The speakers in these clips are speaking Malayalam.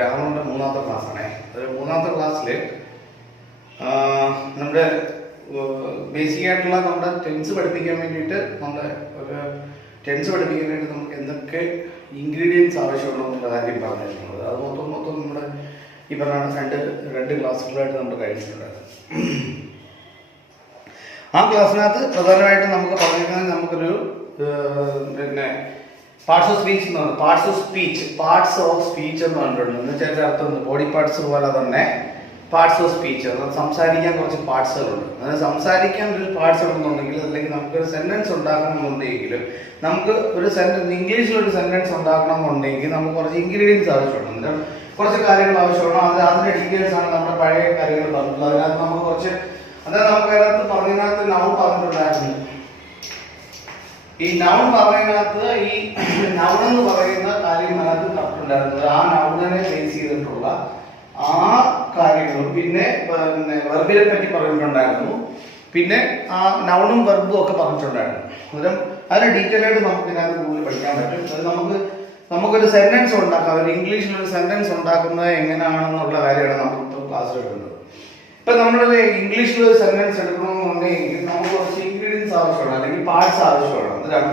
ഗ്രാമറിൻ്റെ മൂന്നാമത്തെ ക്ലാസ്സാണേ. ഒരു മൂന്നാമത്തെ ക്ലാസ്സിൽ നമ്മുടെ ബേസിക് ആയിട്ടുള്ള നമ്മുടെ ടെൻസ് പഠിപ്പിക്കാൻ വേണ്ടിയിട്ട് നമുക്ക് എന്തൊക്കെ ഇൻഗ്രീഡിയൻസ് ആവശ്യമുണ്ടെന്നുള്ള കാര്യം പറഞ്ഞിട്ടുള്ളത്. അത് മൊത്തം നമ്മുടെ ഈ പറഞ്ഞ രണ്ട് ക്ലാസ്സുകളായിട്ട് നമ്മൾ കഴിഞ്ഞിട്ടുണ്ടായിരുന്നു. ആ ക്ലാസ്സിനകത്ത് പ്രധാനമായിട്ട് നമുക്ക് പറഞ്ഞിരിക്കുന്നത് നമുക്കൊരു പിന്നെ പാർട്സ് ഓഫ് സ്പീച്ച് എന്ന് പറഞ്ഞാൽ പാർട്സ് ഓഫ് സ്പീച്ച് എന്ന് പറഞ്ഞിട്ടുണ്ട്. എന്ന് വെച്ചാൽ അർത്ഥം ബോഡി പാർട്സ് പോലെ തന്നെ പാർട്സ് ഓഫ് സ്പീച്ച്, അതായത് സംസാരിക്കാൻ കുറച്ച് പാർട്സുകളുണ്ട്. അതായത് സംസാരിക്കാൻ ഒരു പാർട്സ് ഉണ്ടെന്നുണ്ടെങ്കിൽ, അല്ലെങ്കിൽ നമുക്കൊരു സെന്റൻസ് ഉണ്ടാക്കണമെന്നുണ്ടെങ്കിൽ, നമുക്ക് ഒരു ഇംഗ്ലീഷിൽ ഒരു സെന്റൻസ് ഉണ്ടാക്കണമെന്നുണ്ടെങ്കിൽ നമുക്ക് കുറച്ച് ഇൻഗ്രീഡിയൻസ് ആവശ്യമുണ്ട്, കുറച്ച് കാര്യങ്ങൾ ആവശ്യമാണ്. അതിന്റെ ഡീറ്റെയിൽസ് ആണ് നമ്മുടെ പഴയ കാര്യങ്ങൾ പറഞ്ഞിട്ടുള്ളത്. അതിനകത്ത് നമുക്ക് അതിനകത്ത് പറഞ്ഞതിനകത്ത് നൗൺ പറഞ്ഞിട്ടുണ്ടായിരുന്നു. ഈ നൗൺ പറഞ്ഞതിനകത്ത് ഈ നൗൺ എന്ന് പറയുന്ന കാര്യം അതിനകത്ത് പറഞ്ഞിട്ടുണ്ടായിരുന്നത് ആ നൗണിനെ ബേസ് ചെയ്തിട്ടുള്ള ആ കാര്യങ്ങളും പിന്നെ വെർബിനെ പറ്റി പറഞ്ഞിട്ടുണ്ടായിരുന്നു. പിന്നെ ആ നൗണും വെർബും ഒക്കെ പറഞ്ഞിട്ടുണ്ടായിരുന്നു. അന്നേരം അതിന് ഡീറ്റെയിൽ ആയിട്ട് നമുക്ക് ഇതിനകത്ത് കൂടുതൽ പഠിക്കാൻ പറ്റും. അത് നമുക്കൊരു സെന്റൻസ് ഉണ്ടാക്കാം. ഒരു ഇംഗ്ലീഷിൽ ഒരു സെന്റൻസ് ഉണ്ടാക്കുന്നത് എങ്ങനെയാണെന്നുള്ള കാര്യമാണ് നമുക്ക് ക്ലാസ്സിൽ എടുക്കുന്നത്. ഇപ്പൊ നമ്മൾ ഇംഗ്ലീഷിൽ ഒരു സെന്റൻസ് എടുക്കണമെന്നുണ്ടെങ്കിൽ നമുക്ക് കുറച്ച് ഇൻഗ്രീഡിയൻസ് ആവശ്യമാണ്, അല്ലെങ്കിൽ പാർട്സ് ആവശ്യമാണ്. അതാണ്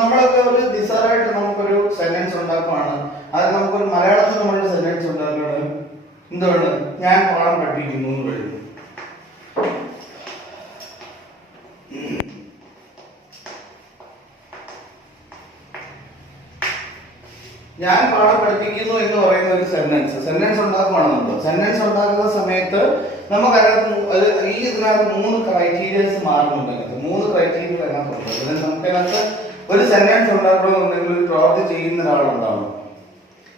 നമ്മളൊക്കെ ഒരു നിസ്സാരമായിട്ട് നമുക്കൊരു സെന്റൻസ് ഉണ്ടാക്കുകയാണ്. അത് നമുക്കൊരു മലയാളത്തിൽ നമ്മളൊരു സെന്റൻസ് ഉണ്ടാക്കുകയാണ്. എന്താണ്? ഞാൻ പാഠം പഠിപ്പിക്കുന്നു എന്ന് പറയുന്നു. ഞാൻ പാഠം പഠിപ്പിക്കുന്നു എന്ന് പറയുന്ന ഒരു സെന്റൻസ് ഉണ്ടാക്കുകയാണെന്നുണ്ടോ? സെന്റൻസ് ഉണ്ടാക്കുന്ന സമയത്ത് നമുക്ക് ഇതിനകത്ത് 3 ക്രൈറ്റീരിയസ് മാറുന്നുണ്ട്. 3 ക്രൈറ്റീരിയ അതിനകത്തുണ്ട്. അതായത് നമുക്കതിനകത്ത് ഒരു സെന്റൻസ് ഉണ്ടാക്കണമെന്നുണ്ടെങ്കിൽ ഒരു പ്രവൃത്തി ചെയ്യുന്ന ഒരാളുണ്ടാവണം.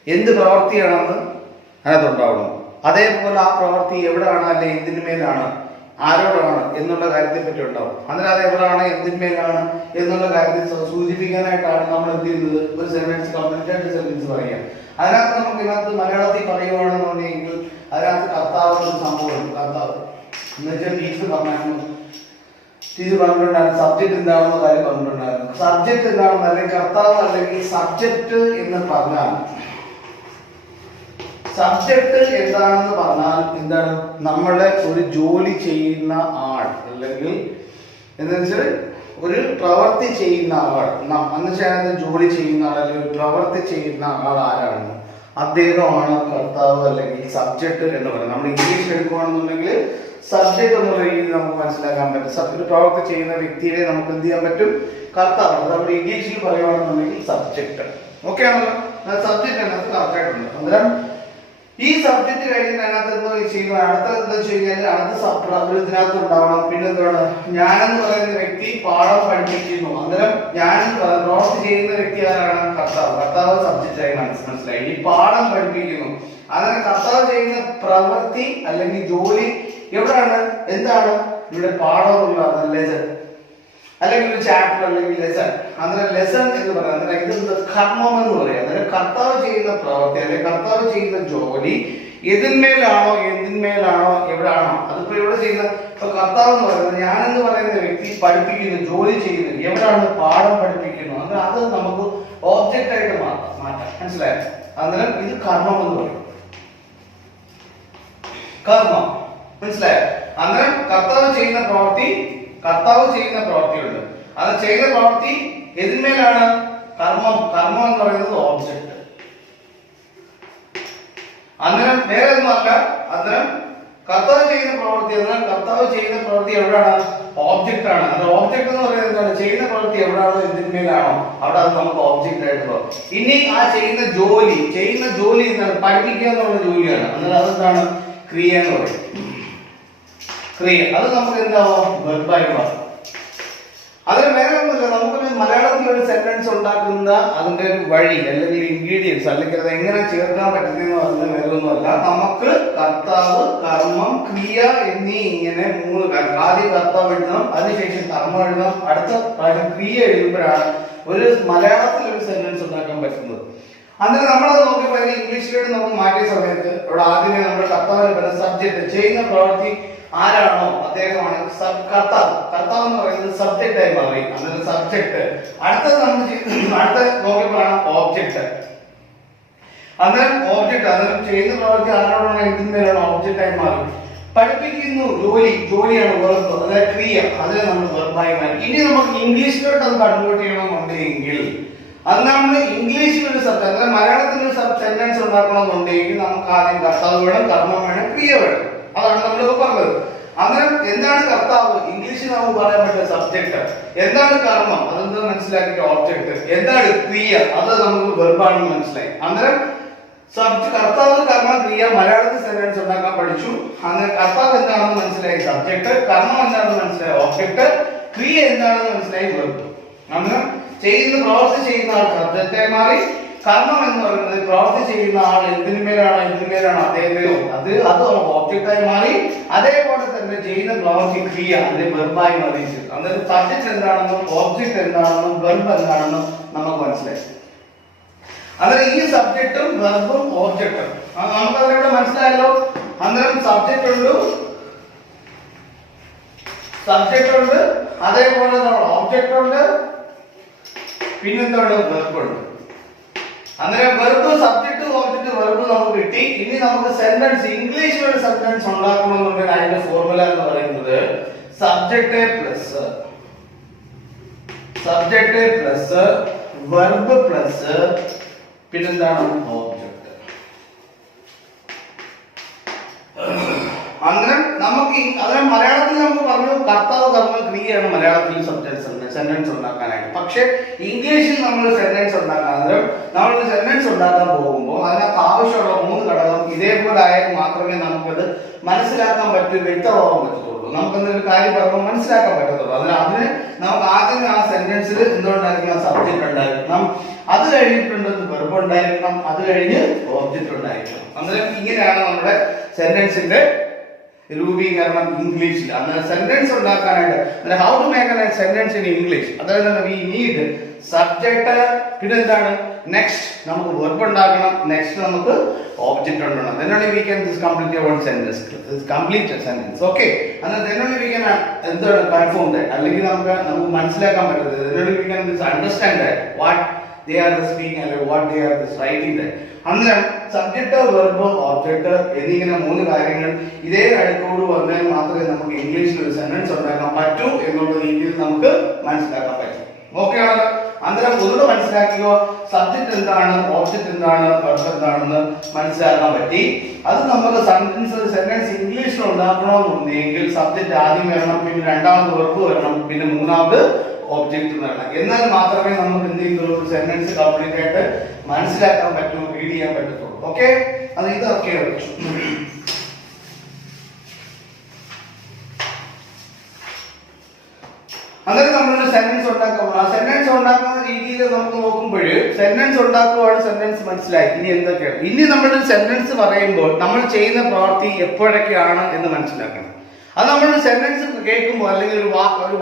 എന്ത് പ്രവൃത്തിയാണെന്ന് അതിനകത്തുണ്ടാവണം. അതേപോലെ ആ പ്രവൃത്തി എവിടെയാണ്, അല്ലെ എന്തിന്മേലാണ്, ആരോടാണ് എന്നുള്ള കാര്യത്തെ പറ്റി ഉണ്ടാവും. അതിന് അത് എവിടെയാണ്, എന്തിന്മേലാണ് എന്നുള്ള കാര്യത്തെ സൂചിപ്പിക്കാനായിട്ടാണ് നമ്മൾ എന്ത് ചെയ്യുന്നത്, ഒരു സെന്റൻസ് കംപ്ലീറ്റ് സെന്റൻസ് പറയുക. അതിനകത്ത് ഇതിനകത്ത് മലയാളത്തിൽ പറയുകയാണെന്നുണ്ടെങ്കിൽ അതിനകത്ത് കർത്താവ് ഒരു സംഭവമുണ്ട്. കർത്താവ് എന്ന് വെച്ചാൽ ടീച്ചർ പറഞ്ഞിട്ടുണ്ടായിരുന്നു സബ്ജക്ട് എന്താണെന്ന കാര്യം പറഞ്ഞിട്ടുണ്ടായിരുന്നു. സബ്ജക്ട് എന്താണെന്ന്, അല്ലെങ്കിൽ കർത്താവ് അല്ലെങ്കിൽ സബ്ജക്ട് എന്ന് പറഞ്ഞാൽ, സബ്ജക്ട് എന്താണെന്ന് പറഞ്ഞാൽ എന്താണ്, നമ്മളെ ഒരു ജോലി ചെയ്യുന്ന ആൾ, അല്ലെങ്കിൽ എന്താ വെച്ചാൽ ഒരു പ്രവൃത്തി ചെയ്യുന്ന ആൾ, എന്നുവെച്ചാൽ ജോലി ചെയ്യുന്ന ആൾ അല്ലെങ്കിൽ ഒരു പ്രവൃത്തി ചെയ്യുന്ന ആൾ ആരാണ്, അദ്ദേഹമാണ് കർത്താവ് അല്ലെങ്കിൽ സബ്ജക്ട് എന്ന് പറയുന്നത്. നമ്മൾ ഇംഗ്ലീഷിൽ എടുക്കുകയാണെന്നുണ്ടെങ്കിൽ സബ്ജക്ട് എന്നുള്ള രീതിയിൽ നമുക്ക് മനസ്സിലാക്കാൻ പറ്റും. ഒരു പ്രവൃത്തി ചെയ്യുന്ന വ്യക്തിയെ നമുക്ക് എന്ത് ചെയ്യാൻ പറ്റും, കർത്താവ്. നമ്മുടെ ഇംഗ്ലീഷിൽ പറയുകയാണെന്നുണ്ടെങ്കിൽ സബ്ജക്ട്. ഓക്കെ ആണല്ലോ? സബ്ജക്ട് അതിനകത്ത് കറക്റ്റായിട്ടുണ്ട്. അന്നേരം ഈ സബ്ജക്ട് കഴിഞ്ഞിട്ട് അതിനകത്ത് എന്താ ചെയ്യുക, അടുത്ത എന്താ കഴിഞ്ഞാൽ അടുത്ത ഇതിനകത്ത് ഉണ്ടാവണം. പിന്നെ എന്താണ്, ഞാനെന്ന് പറയുന്ന വ്യക്തി പാഠം പഠിപ്പിക്കുന്നു. അന്നേരം ഞാനെന്ന് പറയുന്ന പ്രവൃത്തി ചെയ്യുന്ന വ്യക്തി ആരാണ്, കർത്താവ്. കർത്താവ് സബ്ജക്റ്റായി മനസ്സിലായി. ഈ പാഠം പഠിപ്പിക്കുന്നു. അങ്ങനെ കർത്താവ് ചെയ്യുന്ന പ്രവൃത്തി അല്ലെങ്കിൽ ജോലി എവിടെയാണ്, എന്താണ്, ഇവിടെ പാഠം എന്നുള്ളതാണ് ലെസൺ, അല്ലെങ്കിൽ ഒരു ചാപ്റ്റർ അല്ലെങ്കിൽ ലെസൺ. അന്നേരം ലെസൺ എന്ന് പറയുന്നത് അന്നേരം ഇത് കർമ്മം എന്ന് പറയും. അന്നേരം കർത്താവ് ചെയ്യുന്ന പ്രവൃത്തി അല്ലെങ്കിൽ കർത്താവ് ചെയ്യുന്ന ജോലി എന്തിന്മേലാണോ എവിടെയാണോ, അതിപ്പോ എവിടെ ചെയ്യുന്ന, ഇപ്പൊ കർത്താവ് എന്ന് പറയുന്നത് ഞാനെന്ന് പറയുന്ന വ്യക്തി പഠിപ്പിക്കുന്നു, ജോലി ചെയ്യുന്നു. എവിടെയാണ്, പാഠം പഠിപ്പിക്കുന്നു. അന്നേരം അത് നമുക്ക് ഓബ്ജക്റ്റ് ആയിട്ട് മാറ്റാം. മനസ്സിലായോ? അന്നേരം ഇത് കർമ്മം എന്ന് പറയും. കർമ്മം മനസ്സിലായോ? അന്നേരം കർത്താവ് ചെയ്യുന്ന പ്രവൃത്തിയുണ്ട്. അത് ചെയ്യുന്ന പ്രവൃത്തി എന്തിന്മേലാണ്, കർമ്മം എന്ന് പറയുന്നത് ഓബ്ജക്റ്റ്. അന്നേരം വേറെ ഒന്നുമല്ല. അന്നേരം കർത്താവ് ചെയ്യുന്ന പ്രവൃത്തി എവിടെയാണ്, ഓബ്ജക്റ്റ് ആണ്. അത് ഓബ്ജക്റ്റ് എന്ന് പറയുന്നത് എന്താണ്, ചെയ്യുന്ന പ്രവൃത്തി എവിടെയാണോ എന്തിന്മേലാണോ അവിടെ അത് നമുക്ക് ഓബ്ജക്റ്റ് ആയിട്ട് പോകും. ഇനി ആ ചെയ്യുന്ന ജോലി എന്താണ്, പഠിപ്പിക്കുക എന്നുള്ള ജോലിയാണ്. അന്നേരം അതെന്താണ്, ക്രിയ എന്ന് പറയും. ക്രിയ അത് നമുക്ക് എന്താവും, വെർബായി മാറും. അതിന് വേറെ ഒന്നുമില്ല. നമുക്കൊരു മലയാളത്തിൽ ഒരു സെന്റൻസ് ഉണ്ടാക്കുന്ന അതിന്റെ ഒരു വഴി അല്ലെങ്കിൽ ഇൻഗ്രീഡിയൻസ് അല്ലെങ്കിൽ അത് എങ്ങനെ ചേർക്കാൻ പറ്റുന്നതെന്ന് പറഞ്ഞാൽ വേറെ ഒന്നുമല്ല. നമുക്ക് കർത്താവ്, കർമ്മം, ക്രിയ എന്നീ ഇങ്ങനെ 3 ആദ്യം കർത്താവ് എഴുതണം, അതിനുശേഷം കർമ്മം എഴുതണം, അടുത്ത പ്രാവശ്യം ക്രിയ എഴുതുമ്പോഴാണ് ഒരു മലയാളത്തിൽ ഒരു സെന്റൻസ് ഉണ്ടാക്കാൻ പറ്റുന്നത്. അന്നേരം നമ്മളത് നോക്കിയപ്പോൾ ഇംഗ്ലീഷിലോട്ട് നമുക്ക് മാറ്റിയ സമയത്ത് ഇവിടെ ആദ്യമേ നമ്മുടെ കർത്താവിന് സബ്ജക്ട്, ചെയ്യുന്ന പ്രവൃത്തി ആരാണോ അദ്ദേഹമാണ് കർത്താവ്. കർത്താവ് എന്ന് പറയുന്നത് സബ്ജക്റ്റ് ആയി മാറി. അന്നേരം സബ്ജക്ട്. അടുത്ത നോക്കിയപ്പോഴാണ് ഓബ്ജക്ട്. അന്നേരം ഓബ്ജക്റ്റ്, അന്നേരം ചെയ്യുന്ന പ്രവൃത്തി ആരോടാണ് എഴുതുന്നതിനാണ് ഒബ്ജക്റ്റ് ആയി മാറും. പഠിപ്പിക്കുന്നു, ജോലിയാണ് വെർബ്, അതായത് ക്രിയ, അതിനെ നമ്മൾ വെർബായി മാറ്റി. ഇനി നമുക്ക് ഇംഗ്ലീഷിലോട്ട് അത് കൺവേർട്ട് ചെയ്യണമെന്നുണ്ടെങ്കിൽ അത് നമ്മൾ ഇംഗ്ലീഷിൽ ഒരു സബ്ജക്ട്, അതായത് മലയാളത്തിൽ ഒരു സെന്റൻസ് ഉണ്ടാക്കണമെന്നുണ്ടെങ്കിൽ നമുക്ക് ആദ്യം കർത്താവ് വേണം, കർമ്മം വേണം, ക്രിയ വേണം. അതാണ് നമ്മളിപ്പോ പറഞ്ഞത്. അന്നേരം എന്താണ് കർത്താവ്? ഇംഗ്ലീഷിൽ നമുക്ക് പറയാൻ പറ്റിയ സബ്ജക്ട്. എന്താണ് കർമ്മം? അതെന്താ മനസ്സിലാക്കിയിട്ട് ഒബ്ജക്ട്. എന്താണ് ക്രിയ? അത് നമുക്ക് വെർബാണെന്ന് മനസ്സിലായി. അന്നേരം കർത്താവ്, കർമ്മം, ക്രിയ മലയാളത്തിൽ സെന്റൻസ് ഉണ്ടാക്കാൻ പഠിച്ചു. അങ്ങനെ കർത്താവ് എന്താണെന്ന് മനസ്സിലായി സബ്ജക്ട്, കർമ്മം എന്താണെന്ന് മനസ്സിലായി ഒബ്ജക്ട്, ക്രിയ എന്താണെന്ന് മനസ്സിലായി വെർബ്. അങ്ങനെ പ്രവൃത്തി ചെയ്യുന്ന ആൾ സബ്ജക്റ്റായി മാറി. കർമ്മം എന്ന് പറയുന്നത് പ്രവൃത്തി ചെയ്യുന്ന ആൾ എന്തിനുമേലാണോ അദ്ദേഹത്തിനോ അത് ഒബ്ജക്റ്റായി മാറി. അതേപോലെ തന്നെ ചെയ്യുന്ന പ്രവൃത്തി ക്രിയ അതിന്റെ വെർബായി മാറിച്ചു. അതായത് സബ്ജക്ട് എന്താണെന്നും ഒബ്ജക്ട് എന്താണെന്നും വെർബ് എന്താണെന്നും നമുക്ക് മനസ്സിലായി. അന്നേരം ഈ സബ്ജക്റ്റും വെർബും ഒബ്ജക്റ്റും നമുക്ക് അതിലൂടെ മനസ്സിലായല്ലോ. അന്നേരം സബ്ജക്റ്റ് ഉണ്ട്, അതേപോലെ ഒബ്ജക്റ്റ് ഉണ്ട്, പിന്നെന്താണ് വെർബ് ഉണ്ട്. അന്നേരം വെർബ്, സബ്ജക്റ്റ്, ഒബ്ജക്റ്റ്, വെർബ് നമുക്ക് കിട്ടി. ഇനി നമുക്ക് സെന്റൻസ്, ഇംഗ്ലീഷിൽ ഒരു സെന്റൻസ് ഉണ്ടാക്കണമെന്നുണ്ടെങ്കിൽ അതിന്റെ ഫോർമുല എന്ന് പറയുന്നത് സബ്ജക്റ്റ് പ്ലസ് വെർബ് പ്ലസ് പിന്നെന്താണ് ഒബ്ജക്റ്റ്. അങ്ങനെ നമുക്ക് മലയാളത്തിൽ നമുക്ക് പറഞ്ഞു കർത്താവ്, കർമ്മം, ക്രിയയാണ് മലയാളത്തിൽ സെന്റൻസ് ഉണ്ടാക്കാനായിട്ട്. പക്ഷെ ഇംഗ്ലീഷിൽ നമ്മൾ സെന്റൻസ് ഉണ്ടാക്കാൻ പോകുമ്പോൾ അതിനകത്ത് ആവശ്യമുള്ള 3 ഘടകം ഇതേപോലെ ആയാൽ മാത്രമേ നമുക്കത് മനസ്സിലാക്കാൻ പറ്റൂ, വ്യക്തമാവാൻ പറ്റത്തുള്ളൂ. നമുക്കെന്തൊരു കാര്യം പറയുമ്പോൾ മനസ്സിലാക്കാൻ പറ്റത്തുള്ളൂ. അതിന് നമുക്ക് ആദ്യം ആ സെന്റൻസിൽ എന്തുകൊണ്ടായിരിക്കണം? സബ്ജക്റ്റ് ഉണ്ടായിരിക്കണം, അത് കഴിഞ്ഞിട്ടുണ്ട് വെർബ് ഉണ്ടായിരിക്കണം, അത് കഴിഞ്ഞ് ഒബ്ജക്റ്റ് ഉണ്ടായിരിക്കണം. അന്നേരം ഇങ്ങനെയാണ് നമ്മുടെ സെന്റൻസിന്റെ രൂപീകരണം ഇംഗ്ലീഷിൽ. അന്നേരം സെന്റൻസ് ഉണ്ടാക്കാനായിട്ട് how to make a sentence in English, അതായത് വി നീഡ് സബ്ജക്ട്, പിന്നെന്താണ് നെക്സ്റ്റ് നമുക്ക് വെർബ് ഉണ്ടാക്കണം, നെക്സ്റ്റ് നമുക്ക് ഒബ്ജക്റ്റ് ഉണ്ടാക്കണം. then only we can complete one sentence, complete a sentence. okay, and then only we can എന്താണ് കൺഫേം that, അല്ലെങ്കിൽ നമുക്ക് മനസ്സിലാക്കാൻ പറ്റുന്നത് then only we can understand that what they are speaking and what they are writing that. അന്നേരം സബ്ജക്ട്, വെർബ്, ഒബ്ജക്ട് എന്നിങ്ങനെ 3 കാര്യങ്ങൾ ഇതേ അടുക്കോട് വന്നാൽ മാത്രമേ നമുക്ക് ഇംഗ്ലീഷിൽ ഒരു സെന്റൻസ് ഉണ്ടാക്കാൻ പറ്റൂ എന്നുള്ള രീതിയിൽ നമുക്ക് മനസ്സിലാക്കാൻ പറ്റും. ഓക്കെ ആണല്ലോ? അന്നേരം ഒന്നുകൂടെ മനസ്സിലാക്കിയോ, സബ്ജക്ട് എന്താണ്, ഒബ്ജക്ട് എന്താണ്, വെർബ് എന്താണെന്ന് മനസ്സിലാക്കാൻ പറ്റി. അത് നമുക്ക് സെന്റൻസ് ഇംഗ്ലീഷിൽ ഉണ്ടാക്കണമെന്നുണ്ടെങ്കിൽ സബ്ജക്ട് ആദ്യം വരണം, പിന്നെ രണ്ടാമത് വെർബ് വരണം, പിന്നെ മൂന്നാമത് ഒബ്ജക്റ്റ് വരണം. എന്നാൽ മാത്രമേ നമുക്ക് എന്ത് ചെയ്യുള്ളൂ, സെന്റൻസ് കംപ്ലീറ്റ് ആയിട്ട് മനസ്സിലാക്കാൻ പറ്റൂ, റീഡ് ചെയ്യാൻ പറ്റത്തുള്ളൂ. ഓക്കെ, അത് ഇതൊക്കെ വെച്ചു. അന്നേരം നമ്മളൊരു സെന്റൻസ് ഉണ്ടാക്കുമ്പോൾ ആ സെന്റൻസ് ഉണ്ടാക്കുന്ന രീതിയിൽ നമുക്ക് നോക്കുമ്പോൾ സെന്റൻസ് ഉണ്ടാക്കുവാണ്, സെന്റൻസ് മനസ്സിലായി. ഇനി എന്തൊക്കെയാണ്? ഇനി നമ്മളൊരു സെന്റൻസ് പറയുമ്പോൾ നമ്മൾ ചെയ്യുന്ന പ്രവൃത്തി എപ്പോഴൊക്കെയാണ് എന്ന് മനസ്സിലാക്കണം. അത് നമ്മളൊരു സെന്റൻസ് കേൾക്കുമ്പോൾ അല്ലെങ്കിൽ ഒരു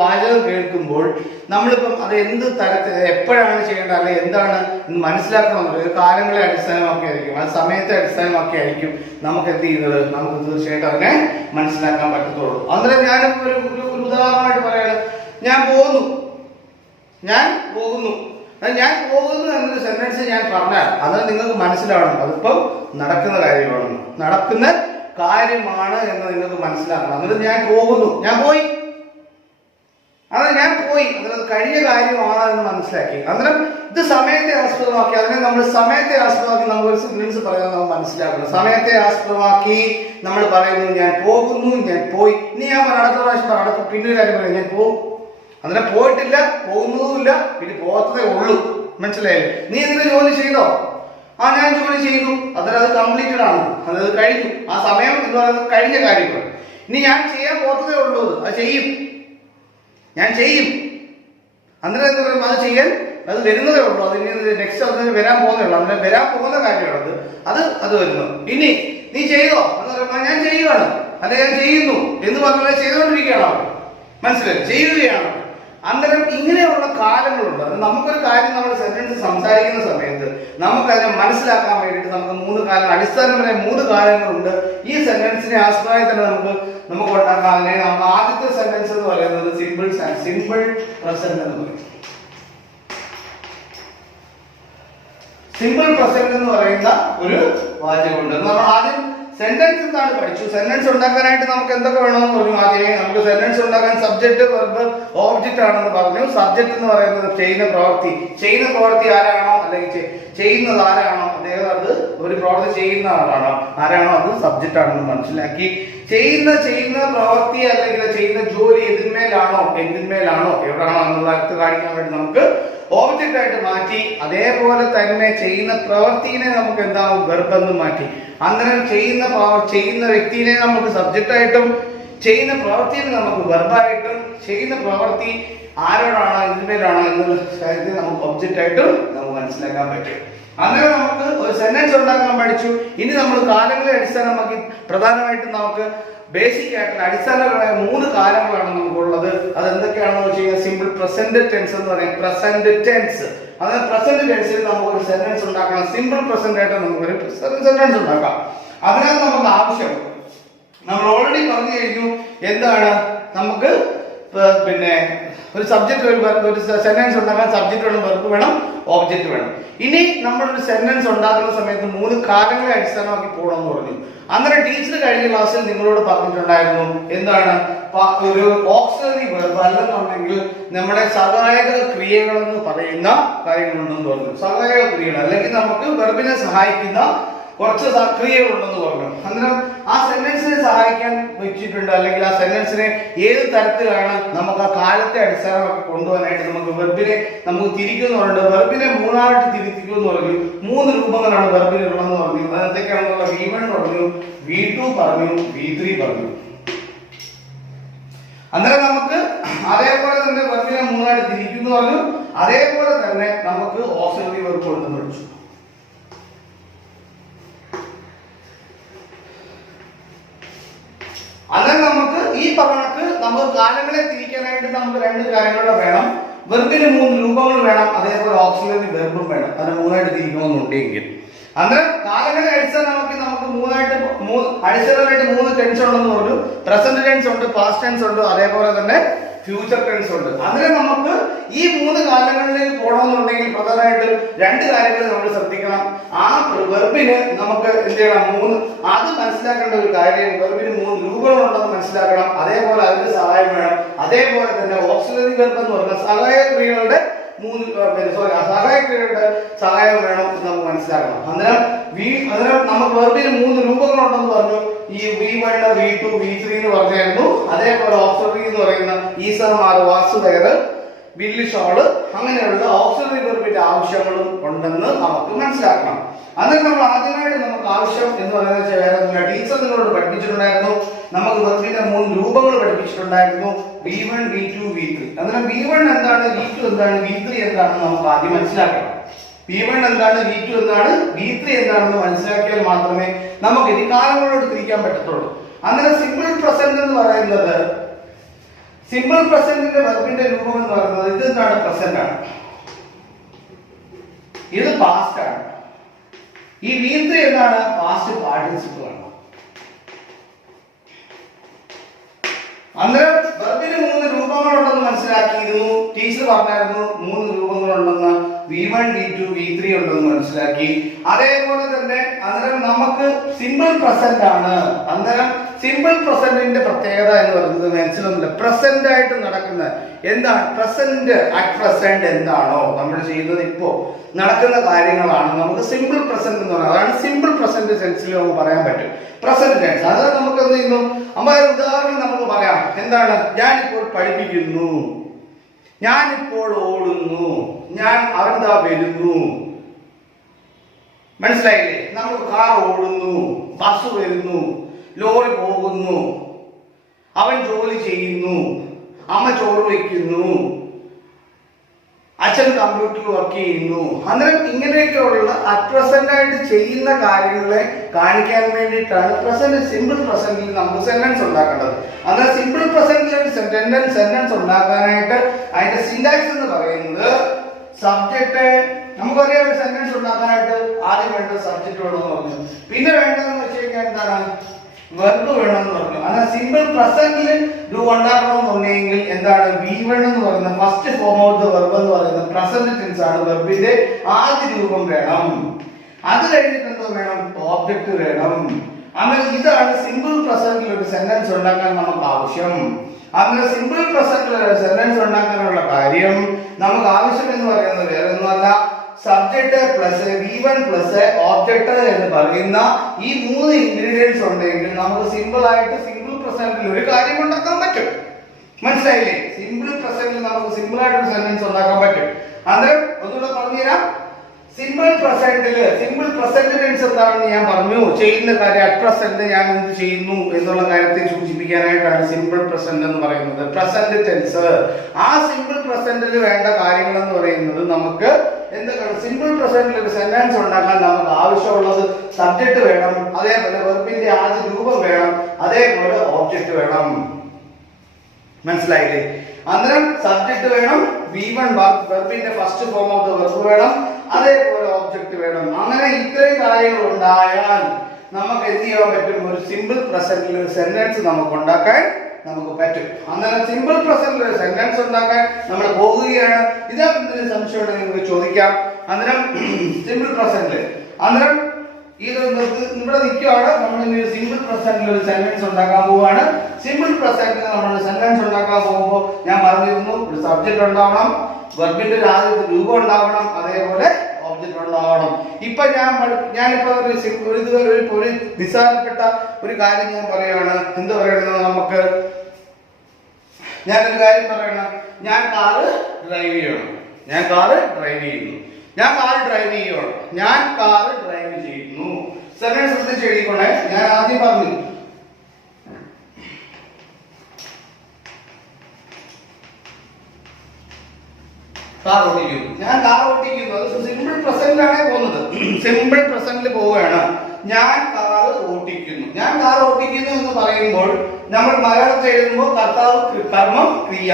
വാചകം കേൾക്കുമ്പോൾ നമ്മളിപ്പം അത് എന്ത് തരത്തിൽ എപ്പോഴാണ് ചെയ്യേണ്ടത് അല്ലെങ്കിൽ എന്താണ് എന്ന് മനസ്സിലാക്കണമെന്നുള്ളത് കാലങ്ങളെ അടിസ്ഥാനമാക്കി ആയിരിക്കും, അത് സമയത്തെ അടിസ്ഥാനമാക്കി ആയിരിക്കും നമുക്ക് എന്ത് ചെയ്യുന്നത്, നമുക്ക് തീർച്ചയായിട്ടും അതിനെ മനസ്സിലാക്കാൻ പറ്റത്തുള്ളൂ. അന്നേരം ഞാനിപ്പോ ഒരു ഉദാഹരണമായിട്ട് പറയാണ്, ഞാൻ പോകുന്നു എന്നൊരു സെന്റൻസ് ഞാൻ പറഞ്ഞാൽ അത് നിങ്ങൾക്ക് മനസ്സിലാവണം, അതിപ്പം നടക്കുന്ന കാര്യമാണ് എന്ന് നിങ്ങൾക്ക് മനസ്സിലാക്കണം. എന്നിട്ട് ഞാൻ പോയി അതിനത് കഴിഞ്ഞ കാര്യമാണ് എന്ന് മനസ്സിലാക്കി. അന്നേരം ഇത് സമയത്തെ ആസ്പദമാക്കി, അതിനെ നമ്മൾ സമയത്തെ ആസ്പദമാക്കി നമുക്ക് ഒരു സെന്റൻസ് പറയുന്നത് നമ്മൾ മനസ്സിലാക്കണം. സമയത്തെ ആസ്പദമാക്കി നമ്മൾ പറയുന്നു ഞാൻ പോകുന്നു, ഞാൻ പോയി. ഇനി ഞാൻ അടുത്ത പ്രാവശ്യം പിന്നെ ഒരു കാര്യം പറയാം, ഞാൻ പോകും. അന്നേരം പോയിട്ടില്ല, പോകുന്നതുമില്ല, പിന്നെ പോകത്തതേ ഉള്ളൂ. മനസ്സിലായില്ലേ? നീ എന്തെങ്കിലും ജോലി ചെയ്തോ? ഞാൻ ജോലി ചെയ്തു, അത് കംപ്ലീറ്റഡ് ആണ്, അത് കഴിഞ്ഞു. ആ സമയം എന്ന് പറയുന്നത് കഴിഞ്ഞ കാര്യങ്ങൾ. ഇനി ഞാൻ ചെയ്യാൻ പോകത്തതേ ഉള്ളൂ, ഞാൻ ചെയ്യും. അന്നേരം എന്താ പറയുക, അത് വരുന്നതേ ഉള്ളൂ, അതിന് നെക്സ്റ്റ് അതിന് വരാൻ പോകുന്നേ ഉള്ളൂ. അന്നേരം വരാൻ പോകുന്ന കാര്യമാണത്, അത് വരുന്നു. ഇനി നീ ചെയ്തോ എന്ന് പറയുമ്പോൾ ഞാൻ ചെയ്യുകയാണ്, അല്ലെ ഞാൻ ചെയ്യുന്നു എന്ന് പറഞ്ഞാൽ ചെയ്തുകൊണ്ടിരിക്കുകയാണോ? മനസ്സിലായി, ചെയ്യുകയാണ്. അന്നേരം ഇങ്ങനെയുള്ള കാലങ്ങളുണ്ട്. അത് നമുക്കൊരു കാര്യം നമ്മൾ സെന്റൻസ് സംസാരിക്കുന്ന സമയത്ത് നമുക്കതിനെ മനസ്സിലാക്കാൻ വേണ്ടിയിട്ട് നമുക്ക് 3 കാലങ്ങൾ, അടിസ്ഥാനപരമായ 3 കാലങ്ങളുണ്ട്. ഈ സെന്റൻസിനെ ആസ്പദമായി തന്നെ നമുക്ക് ഉണ്ടാക്കാം. അതിനെ നമ്മൾ ആദ്യത്തെ സെന്റൻസ് എന്ന് പറയുന്നത് സിമ്പിൾ പ്രസന്റ് എന്ന് പറയും. സിമ്പിൾ പ്രസന്റ് എന്ന് പറയുന്ന ഒരു വാചകമുണ്ട്. നമ്മൾ ആദ്യം സെന്റൻസ് എന്താണ് പഠിച്ചു. സെന്റൻസ് ഉണ്ടാക്കാനായിട്ട് നമുക്ക് എന്തൊക്കെ വേണമെന്ന് പറഞ്ഞു. ആദ്യമേ നമുക്ക് സെന്റൻസ് ഉണ്ടാക്കാൻ സബ്ജക്ട് വെർബ് ഓബ്ജക്റ്റ് ആണെന്ന് പറഞ്ഞു. സബ്ജക്ട് എന്ന് പറയുന്നത് ചെയ്യുന്ന പ്രവൃത്തി ആരാണോ അല്ലെങ്കിൽ ചെയ്യുന്നത് ആരാണോ അദ്ദേഹം അത് ഒരു പ്രവൃത്തി ചെയ്യുന്ന ആരാണോ അത് സബ്ജക്റ്റ് ആണെന്ന് മനസ്സിലാക്കി. ചെയ്യുന്ന പ്രവൃത്തി അല്ലെങ്കിൽ ചെയ്യുന്ന ജോലി എന്തിന്മേലാണോ എവിടെയാണോ എന്നുള്ള അടുത്ത് കാണിക്കാൻ വേണ്ടി നമുക്ക് ഓബ്ജക്റ്റ് ആയിട്ട് മാറ്റി. അതേപോലെ തന്നെ ചെയ്യുന്ന പ്രവൃത്തിനെ നമുക്ക് എന്താവും വെർബ് എന്ന് മാറ്റി. അന്നേരം ചെയ്യുന്ന വ്യക്തിയെ നമുക്ക് സബ്ജക്റ്റ് ആയിട്ടും ചെയ്യുന്ന പ്രവൃത്തിനെ നമുക്ക് വെർബായിട്ടും ചെയ്യുന്ന പ്രവൃത്തി ആരോടാണോ എന്തിന്മേലാണോ എന്നുള്ള കാര്യത്തിൽ നമുക്ക് ഒബ്ജക്റ്റ് ആയിട്ടും നമുക്ക് മനസ്സിലാക്കാൻ പറ്റും. അങ്ങനെ നമുക്ക് ഒരു സെന്റൻസ് ഉണ്ടാക്കാൻ പഠിച്ചു. ഇനി നമ്മൾ കാലങ്ങളെ അടിസ്ഥാനമാക്കി പ്രധാനമായിട്ടും നമുക്ക് ബേസിക് ആയിട്ടുള്ള അടിസ്ഥാനപരമായ 3 കാലങ്ങളാണ് നമുക്കുള്ളത്. അത് എന്തൊക്കെയാണെന്ന് വെച്ച് കഴിഞ്ഞാൽ സിമ്പിൾ പ്രസന്റ് ടെൻസ് എന്ന് പറയും. പ്രസന്റ് ടെൻസ് അതായത് പ്രസന്റ് ടെൻസിൽ നമുക്ക് ഒരു സെന്റൻസ് ഉണ്ടാക്കണം. സിമ്പിൾ പ്രസന്റ് ആയിട്ട് നമുക്കൊരു സെന്റൻസ് ഉണ്ടാക്കാം. അതിനകത്ത് നമുക്ക് ആവശ്യം നമ്മൾ ഓൾറെഡി പറഞ്ഞു കഴിഞ്ഞു എന്താണ് നമുക്ക് പിന്നെ ഒരു സബ്ജക്ട് ഒരു സെന്റൻസ് ഉണ്ടാക്കാൻ സബ്ജക്ട് വേണം, വെർബ് വേണം, ഓബ്ജക്റ്റ് വേണം. ഇനി നമ്മളൊരു സെന്റൻസ് ഉണ്ടാക്കുന്ന സമയത്ത് 3 കാലങ്ങളെ അടിസ്ഥാനമാക്കി പോകണമെന്ന് പറഞ്ഞു. അന്നേരം ടീച്ചർ കഴിഞ്ഞ ക്ലാസ്സിൽ നിങ്ങളോട് പറഞ്ഞിട്ടുണ്ടായിരുന്നു എന്താണ് ഒരു ഓക്സിലറി വെർബ് അല്ലെന്നുണ്ടെങ്കിൽ നമ്മുടെ സഹായക ക്രിയകൾ എന്ന് പറയുന്ന കാര്യങ്ങളുണ്ടെന്ന് പറഞ്ഞു. സഹായക ക്രിയകൾ അല്ലെങ്കിൽ നമുക്ക് വെർബിനെ സഹായിക്കുന്ന കുറച്ച് ക്രിയകളുണ്ടെന്ന് പറഞ്ഞു. അന്നേരം ആ സെന്റൻസിനെ സഹായിക്കാൻ വെച്ചിട്ടുണ്ട്. അല്ലെങ്കിൽ ആ സെന്റൻസിനെ ഏത് തരത്തിലാണ് നമുക്ക് ആ കാലത്തെ അടിസ്ഥാനമാക്കി കൊണ്ടുപോകാനായിട്ട് നമുക്ക് വെർബിനെ നമുക്ക് തിരിക്കുന്നുണ്ട്. വെർബിനെ 3ആയിട്ട് തിരിക്കുമെന്ന് പറഞ്ഞു. 3 രൂപങ്ങളാണ് വെർബിനുള്ളതെന്ന് പറഞ്ഞു. അതെന്തൊക്കെയാണെന്നുള്ള V1 പറഞ്ഞു, V2 പറഞ്ഞു, V3 പറഞ്ഞു. അന്നേരം നമുക്ക് അതേപോലെ തന്നെ വെർബിനെ 3ആയിട്ട് തിരിക്കുമെന്ന് പറഞ്ഞു. അതേപോലെ തന്നെ നമുക്ക് ഓക്സിലറി വെർബ് ഉണ്ടെന്ന് പഠിച്ചു. അന്നേരം നമുക്ക് ഈ പറഞ്ഞക്ക് നമുക്ക് കാലങ്ങളെ തിരിക്കാനായിട്ട് നമുക്ക് 2 കാര്യങ്ങൾ വേണം. വെർബിന് 3 രൂപങ്ങൾ വേണം, അതേപോലെ ഓക്സിലറി വെർബും വേണം. അതിനെ 3ആയിട്ട് തിരിക്കണമെന്നുണ്ടെങ്കിൽ അന്നേരം കാലങ്ങളെ അടിസ്ഥാനമാക്കി നമുക്ക് 3 ടെൻസ് ഉണ്ടെന്ന് പറഞ്ഞു. പ്രസന്റ് ടെൻസ് ഉണ്ട്, പാസ്റ്റ് ടെൻസ് ഉണ്ട്, അതേപോലെ തന്നെ ഫ്യൂച്ചർ ടെൻസ് ഉണ്ട്. അങ്ങനെ നമുക്ക് ഈ 3 കാലങ്ങളിലേക്ക് പോകണമെന്നുണ്ടെങ്കിൽ പ്രധാനമായിട്ട് 2 കാര്യങ്ങൾ നമ്മൾ ശ്രദ്ധിക്കണം. ആ വെർബിന് നമുക്ക് എന്ത് ചെയ്യണം, അത് മനസ്സിലാക്കേണ്ട ഒരു കാര്യം വെർബിന് 3 രൂപങ്ങളുണ്ടെന്ന് മനസ്സിലാക്കണം. അതേപോലെ അതിന്റെ സഹായം വേണം. അതേപോലെ തന്നെ ഓക്സിലറി വെർബ് എന്ന് പറഞ്ഞ സഹായക്രിയകളുടെ സഹായം വേണം എന്ന് നമുക്ക് മനസ്സിലാക്കണം. അന്നേരം നമുക്ക് വെർബിന് 3 രൂപങ്ങളുണ്ടെന്ന് പറഞ്ഞു. ഈ V1, V2, V3 എന്ന് പറഞ്ഞായിരുന്നു. അതേപോലെ ഓക്സിലറി എന്ന് പറയുന്ന ഈസർമാർ, വാസുദേവർ, വില്ല്, ഷോള് അങ്ങനെയുള്ള ഓക്സിലറി വെർബിന്റെ ആവശ്യങ്ങളും ഉണ്ടെന്ന് നമുക്ക് മനസ്സിലാക്കണം. അന്നേരം നമ്മൾ ആദ്യമായിട്ട് നമുക്ക് ആവശ്യം എന്ന് പറയുന്നത് ടീച്ചർ നിങ്ങളോട് പഠിപ്പിച്ചിട്ടുണ്ടായിരുന്നു. നമുക്ക് വെർബിന്റെ 3 രൂപങ്ങൾ പഠിപ്പിച്ചിട്ടുണ്ടായിരുന്നു. V1, V2, V3. അന്നേരം V1 എന്താണ്, V2 എന്താണ്, V3 എന്താണെന്ന് നമുക്ക് ആദ്യം മനസ്സിലാക്കണം. V1 എന്താണ്, V2 എന്താണ്, V3 എന്താണെന്ന് മനസ്സിലാക്കിയാൽ മാത്രമേ നമുക്ക് ഇനി കാലങ്ങളോട് തിരിക്കാൻ പറ്റത്തുള്ളൂ. അന്നേരം സിമ്പിൾ പ്രസന്റ് എന്ന് പറയുന്നത്, സിമ്പിൾ പ്രസന്റിന്റെ വെർബിന്റെ രൂപം എന്ന് പറയുന്നത് ഇത് എന്താണ്, പ്രസന്റ് ആണ്, ഇത് പാസ്റ്റ് ആണ്. ഈ V3 എന്താണ്, പാസ്റ്റ് പാർട്ടിസിപ്പിൾ ആണ്. അന്നേരം വെർബിന് 3 രൂപങ്ങളുണ്ടെന്ന് മനസ്സിലാക്കിയിരുന്നു. ടീച്ചർ പറഞ്ഞായിരുന്നു 3 രൂപങ്ങളുണ്ടെന്ന്. V1, V2, V3 ഉണ്ടെന്ന് മനസ്സിലാക്കി. അതേപോലെ തന്നെ അന്നേരം നമുക്ക് സിമ്പിൾ പ്രസന്റ് ആണ്. അന്നേരം സിമ്പിൾ പ്രസന്റിന്റെ പ്രത്യേകത എന്ന് പറയുന്നത് മനസ്സിലൊന്നുമില്ല, പ്രസന്റ് ആയിട്ട് നടക്കുന്ന എന്താണ്, പ്രസന്റ് അറ്റ് പ്രസന്റ് എന്താണോ നമ്മൾ ചെയ്യുന്നത് ഇപ്പോൾ നടക്കുന്ന കാര്യങ്ങളാണ് നമുക്ക് സിമ്പിൾ പ്രസന്റ് എന്ന് പറയുന്നത്. അതാണ് സിമ്പിൾ പ്രസന്റ് സെൻസിൽ നമുക്ക് പറയാൻ പറ്റും. പ്രസന്റ് ടെൻസ് അത് നമുക്ക് എന്ത് ചെയ്യുന്നു, ഉദാഹരണം നമുക്ക് പറയാം. എന്താണ്, ഞാനിപ്പോൾ പഠിപ്പിക്കുന്നു, ഞാനിപ്പോൾ ഓടുന്നു, അവൻതാ വരുന്നു. മനസ്സിലായില്ലേ? നമ്മൾ കാർ ഓടുന്നു, ബസ് വരുന്നു, ലോറി പോകുന്നു, അവൻ ജോലി ചെയ്യുന്നു, അമ്മ ചോറ് വയ്ക്കുന്നു, അച്ഛൻ കമ്പ്യൂട്ടറിൽ വർക്ക് ചെയ്യുന്നു. അന്നേരം ഇങ്ങനെയൊക്കെയുള്ള അപ്രസന്റ് ആയിട്ട് ചെയ്യുന്ന കാര്യങ്ങളെ കാണിക്കാൻ വേണ്ടിയിട്ടാണ് സിമ്പിൾ പ്രസന്റിൽ നമുക്ക് സെന്റൻസ് ഉണ്ടാക്കേണ്ടത്. അന്നേരം സിമ്പിൾ പ്രസന്റിൽ സെന്റൻസ് ഉണ്ടാക്കാനായിട്ട് അതിന്റെ സിന്റാക്സ് എന്ന് പറയുന്നത് സബ്ജക്റ്റ്. നമുക്കറിയാം ഒരു സെന്റൻസ് ഉണ്ടാക്കാനായിട്ട് ആദ്യം വേണ്ടത് സബ്ജക്റ്റ് വേണമെന്ന് പറഞ്ഞു. പിന്നെ വേണ്ടതെന്ന് വെച്ച് കഴിഞ്ഞാൽ എന്താണ്, വെർബ് വേണമെന്ന് പറഞ്ഞു. എന്നാൽ സിമ്പിൾ പ്രസന്റിൽ ഡു ഉണ്ടാക്കണമെന്നുണ്ടെങ്കിൽ എന്താണ് V1 എന്ന് പറയുന്ന first form of the verb എന്ന് പറയുന്നത് പ്രസന്റ് ടെൻസ് ആണ്. വെർബിന്റെ ആദ്യ രൂപം വേണം. അത് കഴിഞ്ഞിട്ട് എന്തോ വേണം, ഓബ്ജക്റ്റ് വേണം. അങ്ങനെ ഇതാണ് സിമ്പിൾ പ്രസന്റിൽ ഒരു സെന്റൻസ് ഉണ്ടാക്കാൻ നമുക്ക് ആവശ്യം. അങ്ങനെ സിമ്പിൾ പ്രസന്റിൽ ഒരു സെന്റൻസ് ഉണ്ടാക്കാനുള്ള കാര്യം നമുക്ക് ആവശ്യം എന്ന് പറയുന്നത് വേറെ ഒന്നുമല്ല, subject plus V1 plus object എന്ന് പറയുന്ന ഈ 3 ഇൻഗ്രീഡിയൻസ് ഉണ്ടെങ്കിൽ നമുക്ക് സിമ്പിൾ ആയിട്ട് സിമ്പിൾ പ്രസന്റിൽ ഒരു കാര്യം ഉണ്ടാക്കാൻ പറ്റും. മനസ്സിലായില്ലേ? സിമ്പിൾ പ്രസന്റിൽ നമുക്ക് സിമ്പിൾ ആയിട്ട് ഒരു സെന്റൻസ് ഉണ്ടാക്കാൻ പറ്റും. അന്നേരം ഒന്നുകൂടെ പറഞ്ഞുതരാം. സിമ്പിൾ പ്രസന്റ് ടെൻസ് എന്താണെന്ന് ഞാൻ പറഞ്ഞു. ചെയ്യുന്ന കാര്യം അറ്റ് പ്രസന്റ് ഞാൻ എന്ത് ചെയ്യുന്നു എന്നുള്ള കാര്യത്തെ സൂചിപ്പിക്കാനായിട്ടാണ് സിമ്പിൾ പ്രസന്റ് എന്ന് പറയുന്നത്. Present tense. ആ സിമ്പിൾ പ്രസന്റിൽ വേണ്ട കാര്യങ്ങൾ എന്ന് പറയുന്നത് നമുക്ക് എന്തൊക്കെയാണ്, സിമ്പിൾ പ്രസന്റിൽ ഒരു സെന്റൻസ് ഉണ്ടാക്കാൻ നമുക്ക് ആവശ്യമുള്ളത് സബ്ജക്ട് വേണം, അതേപോലെ വെർബിന്റെ ആദ്യ രൂപം വേണം, അതേപോലെ ഓബ്ജക്റ്റ് വേണം. മനസ്സിലായില്ലേ? അന്നേരം സബ്ജക്ട് വേണം, V1 വെർബിന്റെ first form of the verb വേണം, അതേപോലെ ഓബ്ജക്റ്റ് വേണം. അങ്ങനെ ഇത്രയും കാര്യങ്ങൾ ഉണ്ടായാൽ നമുക്ക് എന്ത് ചെയ്യാൻ പറ്റും, ഒരു സിമ്പിൾ പ്രസന്റിൽ ഒരു സെന്റൻസ് നമുക്ക് ഉണ്ടാക്കാൻ നമുക്ക് പറ്റും. അന്നേരം സിമ്പിൾ പ്രസന്റിൽ ഒരു സെന്റൻസ് ഉണ്ടാക്കാൻ നമ്മൾ പോകുകയാണ്. ഇതെന്തെങ്കിലും സംശയം ഉണ്ടെങ്കിൽ നിങ്ങൾക്ക് ചോദിക്കാം. അന്നേരം സിമ്പിൾ പ്രസന്റ്, അന്നേരം ഇത് ഇവിടെ നിൽക്കുകയാണ്. നമ്മൾ സിമ്പിൾ പ്രസന്റിൽ ഒരു സെന്റൻസ് ഉണ്ടാക്കാൻ പോവുകയാണ്. സിമ്പിൾ പ്രസന്റിൽ നമ്മൾ സെന്റൻസ് ഉണ്ടാക്കാൻ പോകുമ്പോൾ ഞാൻ പറഞ്ഞിരുന്നു, ഒരു സബ്ജക്ട് ഉണ്ടാവണം, വെർബിന്റെ ഒരു ആദ്യത്തെ രൂപം ഉണ്ടാവണം, അതേപോലെ ഓബ്ജക്റ്റ് ഉണ്ടാവണം. ഇപ്പൊ ഞാനിപ്പോ ഒരു നിസ്സാരപ്പെട്ട ഒരു കാര്യം ഞാൻ പറയുകയാണ്. എന്ത് പറയണത്, നമുക്ക് ഞാനൊരു കാര്യം പറയണം. ഞാൻ കാറ് ഡ്രൈവ് ചെയ്യുന്നു. ഞാൻ കാറ് ഡ്രൈവ് ചെയ്യുന്നു. സെന്റൻസ് ശ്രദ്ധിച്ച് എഴുതിക്കൊള്ളേ. ഞാൻ ആദ്യം പറഞ്ഞു, കാർ ഓടിക്കുന്നു. ഞാൻ കാർ ഓടിക്കുന്നു. അത് സിമ്പിൾ പ്രസന്റിലാണ് പോകുന്നത്. സിമ്പിൾ പ്രസന്റിൽ പോവുകയാണ്. ഞാൻ കാർ ഓടിക്കുന്നു. ഞാൻ കാർ ഓടിക്കുന്നു എന്ന് പറയുമ്പോൾ നമ്മൾ മലയാളത്തിൽ എഴുതുമ്പോൾ കർത്താവ് കർമ്മം ക്രിയ,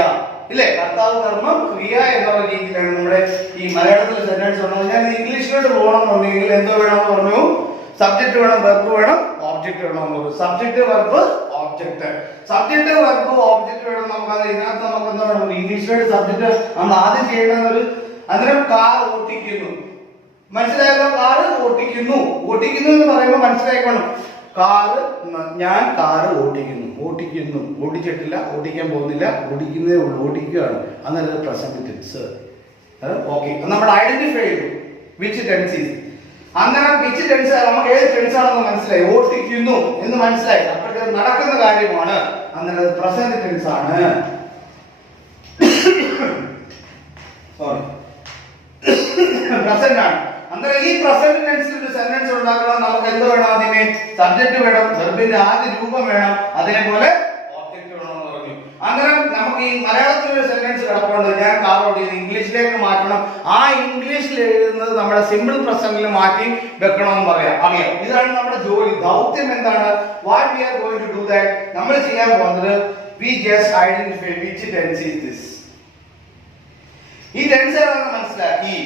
ഇല്ലേ? കർത്താവ് കർമ്മം ക്രിയ എന്നുള്ള രീതിയിലാണ് നമ്മുടെ ഈ മലയാളത്തിലെ സെന്റൻസ് ഉള്ളത്. ഞാൻ ഇംഗ്ലീഷിലോട്ട് പോകണമെന്നുണ്ടെങ്കിൽ എന്തോ വേണമെന്ന് പറഞ്ഞു, സബ്ജക്ട് വേണം, വെർബ് വേണം, ഓബ്ജക്റ്റ് വേണം. Subject, verb, object. Subject, verb, object വേണം. നമുക്ക് ഇതിനകത്ത് നമുക്ക് എന്താ വേണം, ഇംഗ്ലീഷിലോട്ട് സബ്ജക്ട് നമ്മൾ ആദ്യം ചെയ്യേണ്ട ഒരു, അന്നേരം കാർ ഓടിക്കുന്നു. മനസ്സിലായല്ലോ? കാറ് ഓടിക്കുന്നു. ഓടിക്കുന്നു എന്ന് പറയുമ്പോൾ മനസ്സിലാക്കണം, കാറ്, ഞാൻ കാറ് ഓടിക്കുന്നു. ഓടിച്ചിട്ടില്ല, ഓടിക്കാൻ പോകുന്നില്ല, ഓടിക്കുന്നതേ ഉള്ളൂ, ഓടിക്കുകയാണ്. അന്നേരം പ്രസന്റ് ടെൻസ്. ഓക്കെ, നമ്മൾ ഐഡന്റിഫൈ ചെയ്തു വിച്ച് ടെൻസ് ഈസ്. അന്നേരം വിച്ച് ടെൻസ്, നമുക്ക് ഏത് ടെൻസ് ആണെന്ന് മനസ്സിലായി, ഓടിക്കുന്നു എന്ന് മനസ്സിലായി. അപ്പോഴത്തേക്ക് നടക്കുന്ന കാര്യമാണ്. അന്നേരം പ്രസന്റ് ടെൻസ് ആണ്. സോറി, പ്രസന്റ് ആണ്. അന്നേരം ഈ പ്രസന്റ് ടെൻസിൽ ഒരു സെന്റൻസ് ഉണ്ടാക്കണം. നമുക്ക് എന്ത് വേണം, ആദ്യമേ സബ്ജക്ട് വേണം, വെർബിന്റെ ആദ്യ രൂപം വേണം, അതേപോലെ ഓബ്ജക്റ്റ് വേണം എന്ന് പറഞ്ഞു. അന്നേരം നമുക്ക് ഈ മലയാളത്തിൽ ഒരു സെന്റൻസ് കിടപ്പുണ്ട്, ഞാൻ കാർ ഓടിക്കുന്നു. ഇംഗ്ലീഷിലേക്ക് മാറ്റണം. ആ ഇംഗ്ലീഷിൽ എഴുതുന്നത് നമ്മുടെ സിമ്പിൾ പ്രസന്റിൽ മാറ്റി വെക്കണമെന്ന് അറിയാം. ഇതാണ് നമ്മുടെ ജോലി, ദൗത്യം. എന്താണ്, what we are going to do that. നമ്മൾ ചെയ്യാൻ പോകുന്നത്, we just identify which tense is this. ഈ ടെൻസ് ഏതാണെന്ന് മനസ്സിലാക്കി.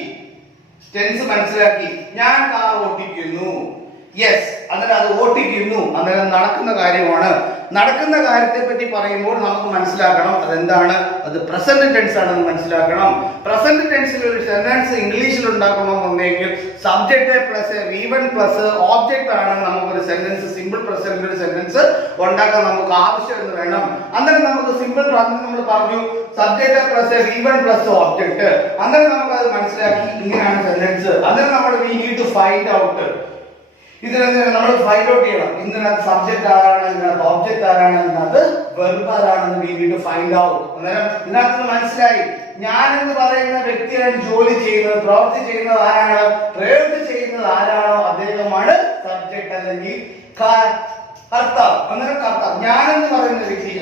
ഞാൻ കാർ ഓടിക്കുന്നു. യെസ്, അന്നേരം അത് ഓടിക്കുന്നു. അന്നേരം നടക്കുന്ന കാര്യമാണ്. നടക്കുന്ന കാര്യത്തെ പറ്റി പറയുമ്പോൾ നമുക്ക് മനസ്സിലാക്കണം അതെന്താണ്, അത് പ്രസന്റ് ടെൻസ് ആണെന്ന് മനസ്സിലാക്കണം. പ്രസന്റ് ടെൻസിൽ ഒരു സെന്റൻസ് ഇംഗ്ലീഷിൽ ഉണ്ടാക്കണമെന്നുണ്ടെങ്കിൽ subject plus V1 plus object ആണ് നമുക്കൊരു സെന്റൻസ്, സിമ്പിൾ പ്രസന്റ് ഒരു സെന്റൻസ് ഉണ്ടാക്കാൻ നമുക്ക് ആവശ്യം എന്ന് വേണം. അന്നേരം നമുക്ക് സിമ്പിൾ നമ്മൾ പറഞ്ഞു subject plus V1 plus object. അന്നേരം നമുക്ക് അത് മനസ്സിലാക്കി ഇങ്ങനെയാണ് സെന്റൻസ്. അന്നേരം നമ്മൾ we need to find out. ഇതിനകത്ത് നമ്മൾ ഫൈൻഡ് ഔട്ട് ചെയ്യണം. ഇതിനകത്ത് സബ്ജക്ട് ആരാണ്, ഇതിനകത്ത് ഓബ്ജക്ട് ആരാണ്, ഇതിനകത്ത് വെർബ് ആരാണെന്ന് we need to find out. അന്നേരം ഇതിനകത്ത് മനസ്സിലായി, ഞാൻ എന്ന് പറയുന്ന വ്യക്തിയാണ് ജോലി ചെയ്യുന്നത്, പ്രവൃത്തി ചെയ്യുന്നത് ആരാണ്, പ്രവൃത്തി ചെയ്യുന്നത് ആരാണോ അദ്ദേഹമാണ് സബ്ജക്ട് അല്ലെങ്കിൽ കർത്താവ്. അന്നേരം കർത്താവ്, ഞാൻ എന്ന് പറയുന്ന വ്യക്തി,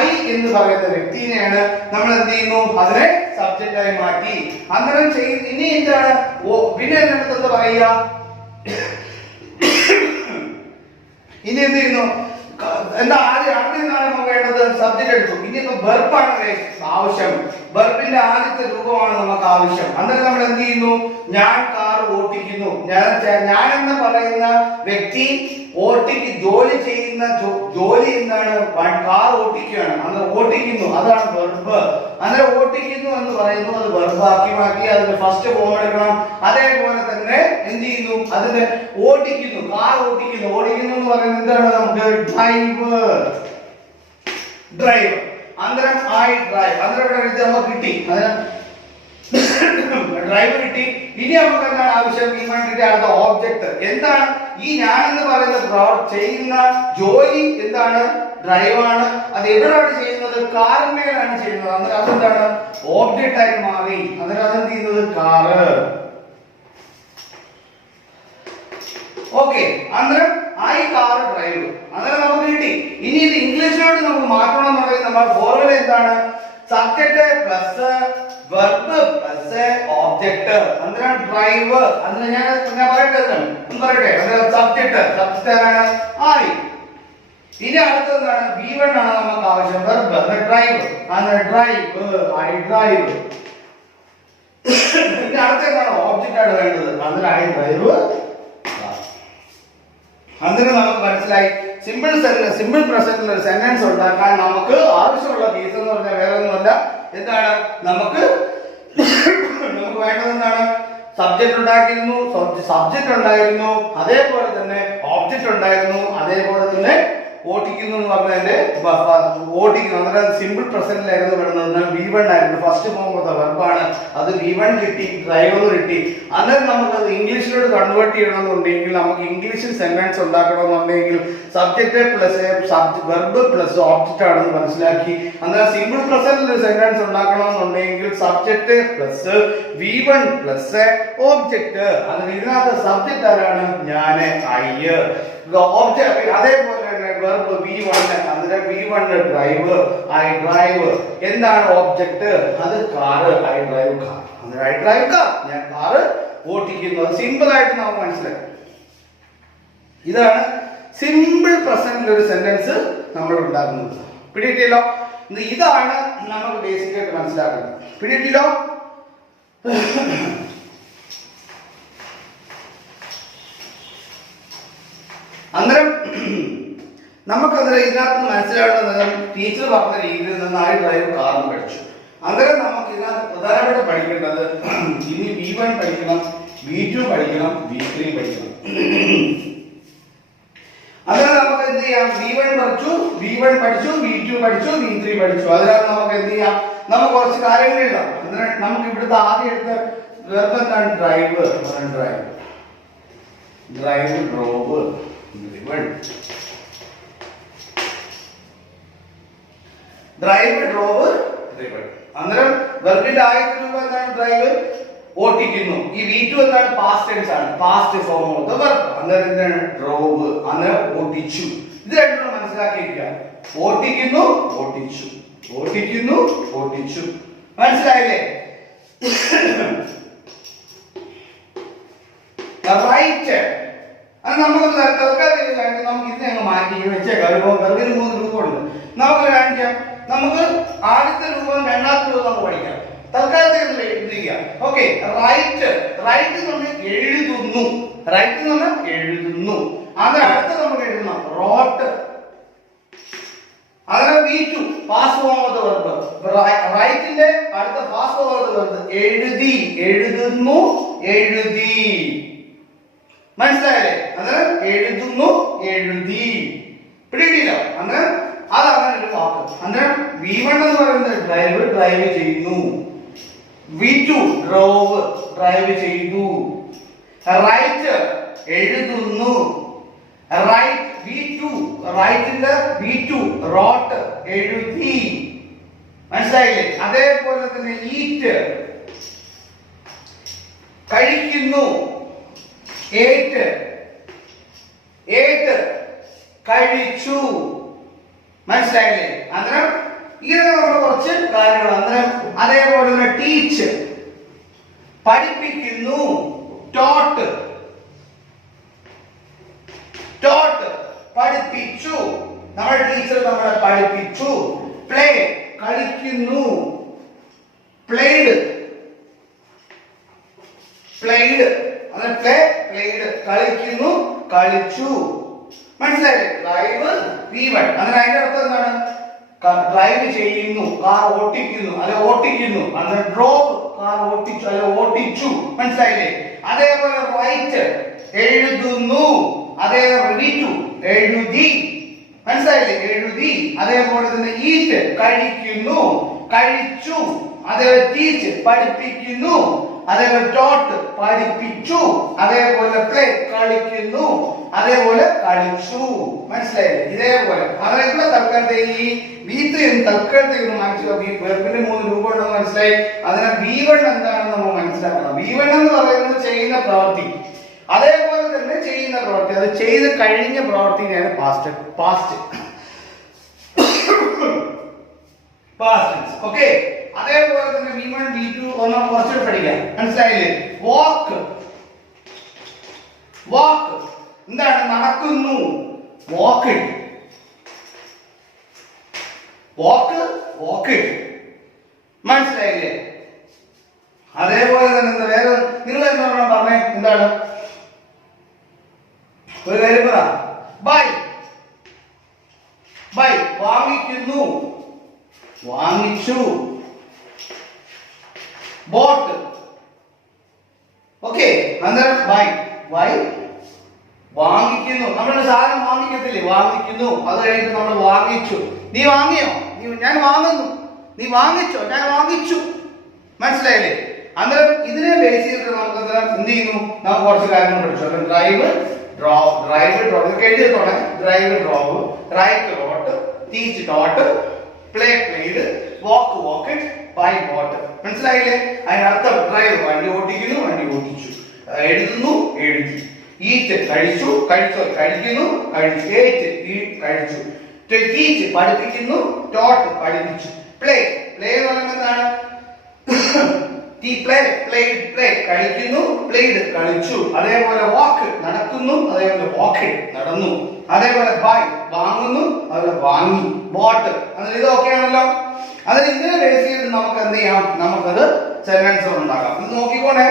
ഐ എന്ന് പറയുന്ന വ്യക്തിനെയാണ് നമ്മൾ എന്ത് ചെയ്യുന്നു, അതിനെ സബ്ജക്റ്റ് ആയി മാറ്റി. അന്നേരം ഇനി എന്താണ്, പിന്നെ എന്താ പറയുക, ഇനി എന്ത് ചെയ്യുന്നു, എന്താ ആദ്യം വേണ്ടത്, സബ്ജക്ട് എടുത്തു. ഇനിയിപ്പോ വെർബാണ് ആവശ്യം, വെർബിന്റെ ആദ്യത്തെ രൂപമാണ് നമുക്ക് ആവശ്യം. അന്നേരം നമ്മൾ എന്ത് ചെയ്യുന്നു, ഞാൻ കാർ ഓട്ടിക്കുന്നു. ഞാനെന്ന് പറയുന്ന വ്യക്തി ജോലി ചെയ്യുന്ന ജോലി എന്താണ്? കാർ ഓട്ടിക്കുകയാണ്. അങ്ങനെ ഓട്ടിക്കുന്നു, അതാണ് വെർബ്. അങ്ങനെ ഓട്ടിക്കുന്നു എന്ന് പറയുന്നു, അത് വെർബാക്കി മാറ്റി അതിന്റെ ഫസ്റ്റ് ഫോം എടുക്കണം. അതേപോലെ തന്നെ എന്ത് ചെയ്യുന്നു? അതിന്റെ ഓടിക്കുന്നു, കാർ ഓടിക്കുന്നു. ഓടിക്കുന്നു എന്ന് പറയുന്നത് എന്താണ്? നമുക്ക് ഡ്രൈവർ. അന്നേരം ഐ ഡ്രൈവ്. അന്നേരം ഇവിടെ നമുക്ക് കിട്ടി, ഡ്രൈവ് കിട്ടി. ഇനി നമുക്ക് എന്താണ് ആവശ്യം? അടുത്ത ഓബ്ജക്ട് എന്താണ്? ഈ ഞാനെന്ന് പറയുന്ന ചെയ്യുന്ന ജോലി എന്താണ്? ഡ്രൈവാണ്. അത് എവിടെയാണ് ചെയ്യുന്നത്? കാറിന്മേലാണ് ചെയ്യുന്നത്. അന്നേരം അതെന്താണ്? ഓബ്ജക്റ്റ് ആയി മാറി. അന്നേരം അതെന്ത് ചെയ്യുന്നത്? കാറ്. ഓക്കെ, അന്നേരം ഐ കാർ ഡ്രൈവ്. അന്നേരം നമുക്ക് കിട്ടി. ഇനി ഇത് ഇംഗ്ലീഷിലോട്ട് നമുക്ക് മാറ്റണം എന്നുണ്ടെങ്കിൽ നമ്മുടെ ഫോർമുല എന്താണ്? Subject plus verb plus object. അന്നേരം ഡ്രൈവ്. അന്നേരം ഞാൻ പറയട്ടെ. അന്നേരം സബ്ജക്ട് ആരാണ്? ഐ. ഇനി അടുത്തതാണ് V1 ആണ് നമുക്ക് ആവശ്യം. Verb drive. അന്നേരം ഡ്രൈവ്, ഐ ഡ്രൈവ്. ഇനി അടുത്താണ് ഓബ്ജക്റ്റ് ആണ് വേണ്ടത്. അന്നേരം ഐ ഡ്രൈവ്. അന്നേരം നമുക്ക് മനസ്സിലായി സിമ്പിൾ പ്രസന്റിൽ ഒരു സെന്റൻസ് ഉണ്ടാക്കാൻ നമുക്ക് ആവശ്യമുള്ള കേസ് എന്ന് പറഞ്ഞാൽ വേറെ ഒന്നുമല്ല. എന്താണ് നമുക്ക് വേണ്ടത്? എന്താണ്? സബ്ജക്റ്റ് ഉണ്ടാക്കിയിരുന്നു, സബ്ജക്റ്റ് ഉണ്ടായിരുന്നു, അതേപോലെ തന്നെ ഓബ്ജക്റ്റ് ഉണ്ടായിരുന്നു, അതേപോലെ തന്നെ ഓടിക്കുന്നു എന്ന് പറഞ്ഞതിന്റെ ഓടിക്കുന്നു. അന്നേരം സിമ്പിൾ പ്രസന്റിലായിരുന്നു വരുന്നത്. V1 ആയിരുന്നു, ഫസ്റ്റ് ഫോം ഓഫ് ദ വെർബാണ്. അത് V1 കിട്ടി, ഡ്രൈവർ കിട്ടി. അന്നേരം നമുക്കത് ഇംഗ്ലീഷിലോട്ട് കൺവേർട്ട് ചെയ്യണമെന്നുണ്ടെങ്കിൽ, നമുക്ക് ഇംഗ്ലീഷിൽ സെന്റൻസ് ഉണ്ടാക്കണമെന്നുണ്ടെങ്കിൽ subject plus verb plus object ആണെന്ന് മനസ്സിലാക്കി. അന്നേരം സിമ്പിൾ പ്രസന്റിൽ ഒരു സെന്റൻസ് ഉണ്ടാക്കണമെന്നുണ്ടെങ്കിൽ subject plus V1 plus object. അതിന് ഇതിനകത്ത് സബ്ജക്റ്റ് ആരാണ്? ഞാന്, ഐ. ഓബ്ജക്റ്റ് അതേപോലെ തന്നെ വെർബ് V1. അതിന്റെ V1 ഡ്രൈവ്, ഐ ഡ്രൈവ്. എന്താണ് ഓബ്ജക്റ്റ്? അത് car, I drive car. I drive car, ഞാൻ കാറ് ഓടിക്കുന്നു. സിമ്പിൾ ആയിട്ട് നമുക്ക് മനസ്സിലാക്കാം. ഇതാണ് സിമ്പിൾ പ്രസന്റിൽ ഒരു സെന്റൻസ് നമ്മൾ ഉണ്ടാക്കുന്നത്. പിടികിട്ടിയല്ലോ? ഇതാണ് നമുക്ക് ബേസിക് ആയിട്ട് മനസ്സിലാക്കുന്നത്. പിടികിട്ടിയല്ലോ? അന്നേരം നമുക്കന്നേരം ഇതിനകത്ത് മനസ്സിലാവുന്നത് ടീച്ചർ പറഞ്ഞ രീതിയിൽ നിന്ന് ഐ ഡ്രൈവ് കാർ പഠിച്ചു. അന്നേരം നമുക്ക് ഇതിനകത്ത് പ്രധാനപ്പെട്ട പഠിക്കേണ്ടത് ഇനി V1 പഠിക്കണം, V2 പഠിക്കണം, V3 പഠിക്കണം. അന്നേരം നമുക്ക് എന്ത് ചെയ്യാം? V1 പഠിച്ചു, V2 പഠിച്ചു, V3 പഠിച്ചു. അതിനകത്ത് നമുക്ക് എന്ത് ചെയ്യാം? നമുക്ക് കുറച്ച് കാര്യങ്ങൾ എഴുതാം. അന്നേരം നമുക്ക് ഇവിടുത്തെ ആദ്യം എടുത്ത വെർബ് എന്താണ്? Drive, drive, drove, drive, drove, driven. അന്നേരം വെർബിന്റെ ആദ്യത്തെ രൂപം എന്താണ്? ഡ്രൈവ്, ഓട്ടിക്കുന്നു. ഈ V2 എന്താണ്? പാസ്റ്റ് ടെൻസ് ആണ്, past form of the verb. അന്നേരം എന്താണ്? ഡ്രോവ്. അന്നേരം ഓട്ടിച്ചു. ഇത് രണ്ടും മനസ്സിലാക്കിയിരിക്കുക. ഓട്ടിക്കുന്നു, ഓട്ടിച്ചു, ഓട്ടിക്കുന്നു, ഓട്ടിച്ചു. മനസ്സിലായില്ലേ? റൈറ്റ്. അത് നമുക്ക് തൽക്കാലം നമുക്ക് ഇതിനെ അങ്ങ് മാറ്റി വെച്ചേക്കാം. വെറുതെ 3 രൂപമുണ്ട്. നമുക്ക് കാണിക്കാം. നമുക്ക് ആദ്യത്തെ രൂപം രണ്ടാമത്തെ രൂപം നമുക്ക് പഠിക്കാം. തൽക്കാലത്തേക്ക് എഴുതിക്കാം. Okay, right. റൈറ്റ് നമ്മൾ എഴുതുന്നു. റൈറ്റ് എന്ന് പറഞ്ഞാൽ എഴുതുന്നു. അത് അടുത്ത നമ്മൾ എഴുതണം റോട്ട്. അതിനെ V2 past form of the verb. റൈറ്റിന്റെ അടുത്ത past form of the verb എഴുതി, എഴുതുന്നു, എഴുതി. മനസ്സിലായല്ലേ? അന്നേരം എഴുതുന്നു, എഴുതി. പിടികിട്ടില്ലോ? അന്നേരം അതാണ് ഒരു വാക്ക്. അന്നേരം V1 എന്ന് പറയുന്നത് ഡ്രൈവ്, ഡ്രൈവ് ചെയ്യുന്നു. V2 ഡ്രോവ്, ഡ്രൈവ് ചെയ്തു. റൈറ്റ് എഴുതുന്നു. റൈറ്റ് V2 റൈറ്റിന്റെ V2 റോട്ട്, എഴുതി. മനസ്സിലായില്ലേ? അതേപോലെ തന്നെ ഈറ്റ് കഴിക്കുന്നു. ഏറ്റ്, ഏറ്റ് കഴിച്ചു. മനസ്സിലായില്ലേ? അന്നേരം ഇങ്ങനെ നമ്മൾ കുറച്ച് കാര്യങ്ങൾ. അന്നേരം അതേപോലെ തന്നെ ടീച്ച് പഠിപ്പിക്കുന്നു. ടോട്ട്, ടോട്ട് പഠിപ്പിച്ചു. നമ്മുടെ ടീച്ചർ നമ്മളെ പഠിപ്പിച്ചു. പ്ലേ കളിക്കുന്നു. പ്ലേഡ്, പ്ലേഡ് അങ്ങനെ പ്ലേ പ്ലേഡ് കളിക്കുന്നു കളിച്ചു. മനസ്സിലായില്ലേ? Drive V1. അങ്ങനെ അതിന്റെ അർത്ഥം എന്താണ്? ഡ്രൈവ് ചെയ്യുന്നു, കാർ ഓട്ടിക്കുന്നു അല്ലെ ഓട്ടിക്കുന്നു. അങ്ങനെ ഡ്രോവ് കാർ ഓട്ടിച്ചു അല്ലെ ഓട്ടിച്ചു. മനസ്സിലായില്ലേ? അതേപോലെ റൈറ്റ് എഴുതുന്നു, അതേപോലെ റീഡു എഴുതി. മനസ്സിലായില്ലേ? എഴുതി. അതേപോലെ തന്നെ ഈറ്റ് കഴിക്കുന്നു കഴിച്ചു. അതേപോലെ ടീച്ച് പഠിപ്പിക്കുന്നു, അതേപോലെ ടോട്ട് പഠിപ്പിച്ചു. അതേപോലെ പ്ലേ കളിക്കുന്നു, അതേപോലെ കളിച്ചു. മനസ്സിലായില്ലേ? ഇതേപോലെ അതേപോലെ തൽക്കാലത്തെ ഈ V3 തൽക്കാലത്തെ വെർബിന്റെ 3 രൂപം ഉണ്ടെന്ന് മനസ്സിലായി. അതിനെ V1 എന്താണെന്ന് നമ്മൾ മനസ്സിലാക്കണം. V1 എന്ന് പറയുന്നത് ചെയ്യുന്ന പ്രവൃത്തി, അതേപോലെ തന്നെ ചെയ്യുന്ന പ്രവൃത്തി, അത് ചെയ്ത് കഴിഞ്ഞ പ്രവൃത്തിനെയാണ് പാസ്റ്റ് പാസ്റ്റ് പാസ്റ്റ്. ഓക്കെ, അതേപോലെ തന്നെ V1 V2 ഒന്നും കുറച്ചുകൂടി പഠിക്കാം. മനസ്സിലായില്ലേ? വാക്ക് വാക്ക് എന്താണ്? നടക്കുന്നു, വാക്ക് വാക്ക് വാക്ക്. മനസ്സിലായില്ലേ? അതേപോലെ തന്നെ എന്താ വേറെ നിങ്ങൾ എന്താണ് പറഞ്ഞേ? എന്താണ് ഒരു കാര്യം പറ. ബൈ ബൈ വാങ്ങിക്കുന്നു വാങ്ങിച്ചു. ബോട്ട്. ഓക്കെ, അന്നേരം ബൈ ബൈ വാങ്ങിക്കുന്നു. നമ്മളൊരു സാധനം വാങ്ങിക്കത്തില്ലേ? വാങ്ങിക്കുന്നു. അത് കഴിഞ്ഞിട്ട് നമ്മൾ വാങ്ങിച്ചു. നീ വാങ്ങിയോ? ഞാൻ വാങ്ങുന്നു. നീ വാങ്ങിച്ചോ? ഞാൻ വാങ്ങിച്ചു. മനസ്സിലായില്ലേ? അന്നേരം ഇതിനെ ബേസ് ചെയ്തിട്ട് നമുക്ക് എന്ത് ചെയ്യുന്നു? നമുക്ക് കുറച്ച് കാര്യങ്ങൾ പഠിച്ചു. അപ്പം ഡ്രൈവ് ഡ്രോവ്, ഡ്രൈവ് ഡ്രോവ് ഇതൊക്കെ എഴുതിയിട്ടുണ്ട്. Drive drove, write wrote, teach taught, play played, walk walk, buy bought. മനസ്സിലായില്ലേ? അതിനർത്ഥം ഡ്രൈവ് വണ്ടി ഓടിക്കുന്നു വണ്ടി ഓടിച്ചു, എഴുതുന്നു എഴുതി, ഈറ്റ് കഴിച്ചു കഴിച്ചോ കഴിക്കുന്നു കഴിച്ചു, ഏറ്റ് കഴിച്ചു, ടീച്ച് പഠിപ്പിക്കുന്നു, ടോട്ട് പഠിപ്പിച്ചു, പ്ലേ പ്ലേ എന്ന് പറയുന്നത് എന്താണ്? പ്ലേ പ്ലേഡ് പ്ലേ കളിക്കുന്നു, പ്ലേഡ് കളിച്ചു. അതേപോലെ വാക്ക് നടക്കുന്നു, അതേപോലെ വാക്ക് നടന്നു. അതേപോലെ ബൈ വാങ്ങുന്നു, അതേപോലെ വാങ്ങി. ബോട്ട് അങ്ങനെ ഇതൊക്കെ ആണല്ലോ. അതിന് ഇതിനെ ബേസ് ചെയ്ത് നമുക്ക് എന്ത് ചെയ്യാം? നമുക്കത് സെന്റൻസുകൾ ഉണ്ടാക്കാം. ഇത് നോക്കിക്കോണേ.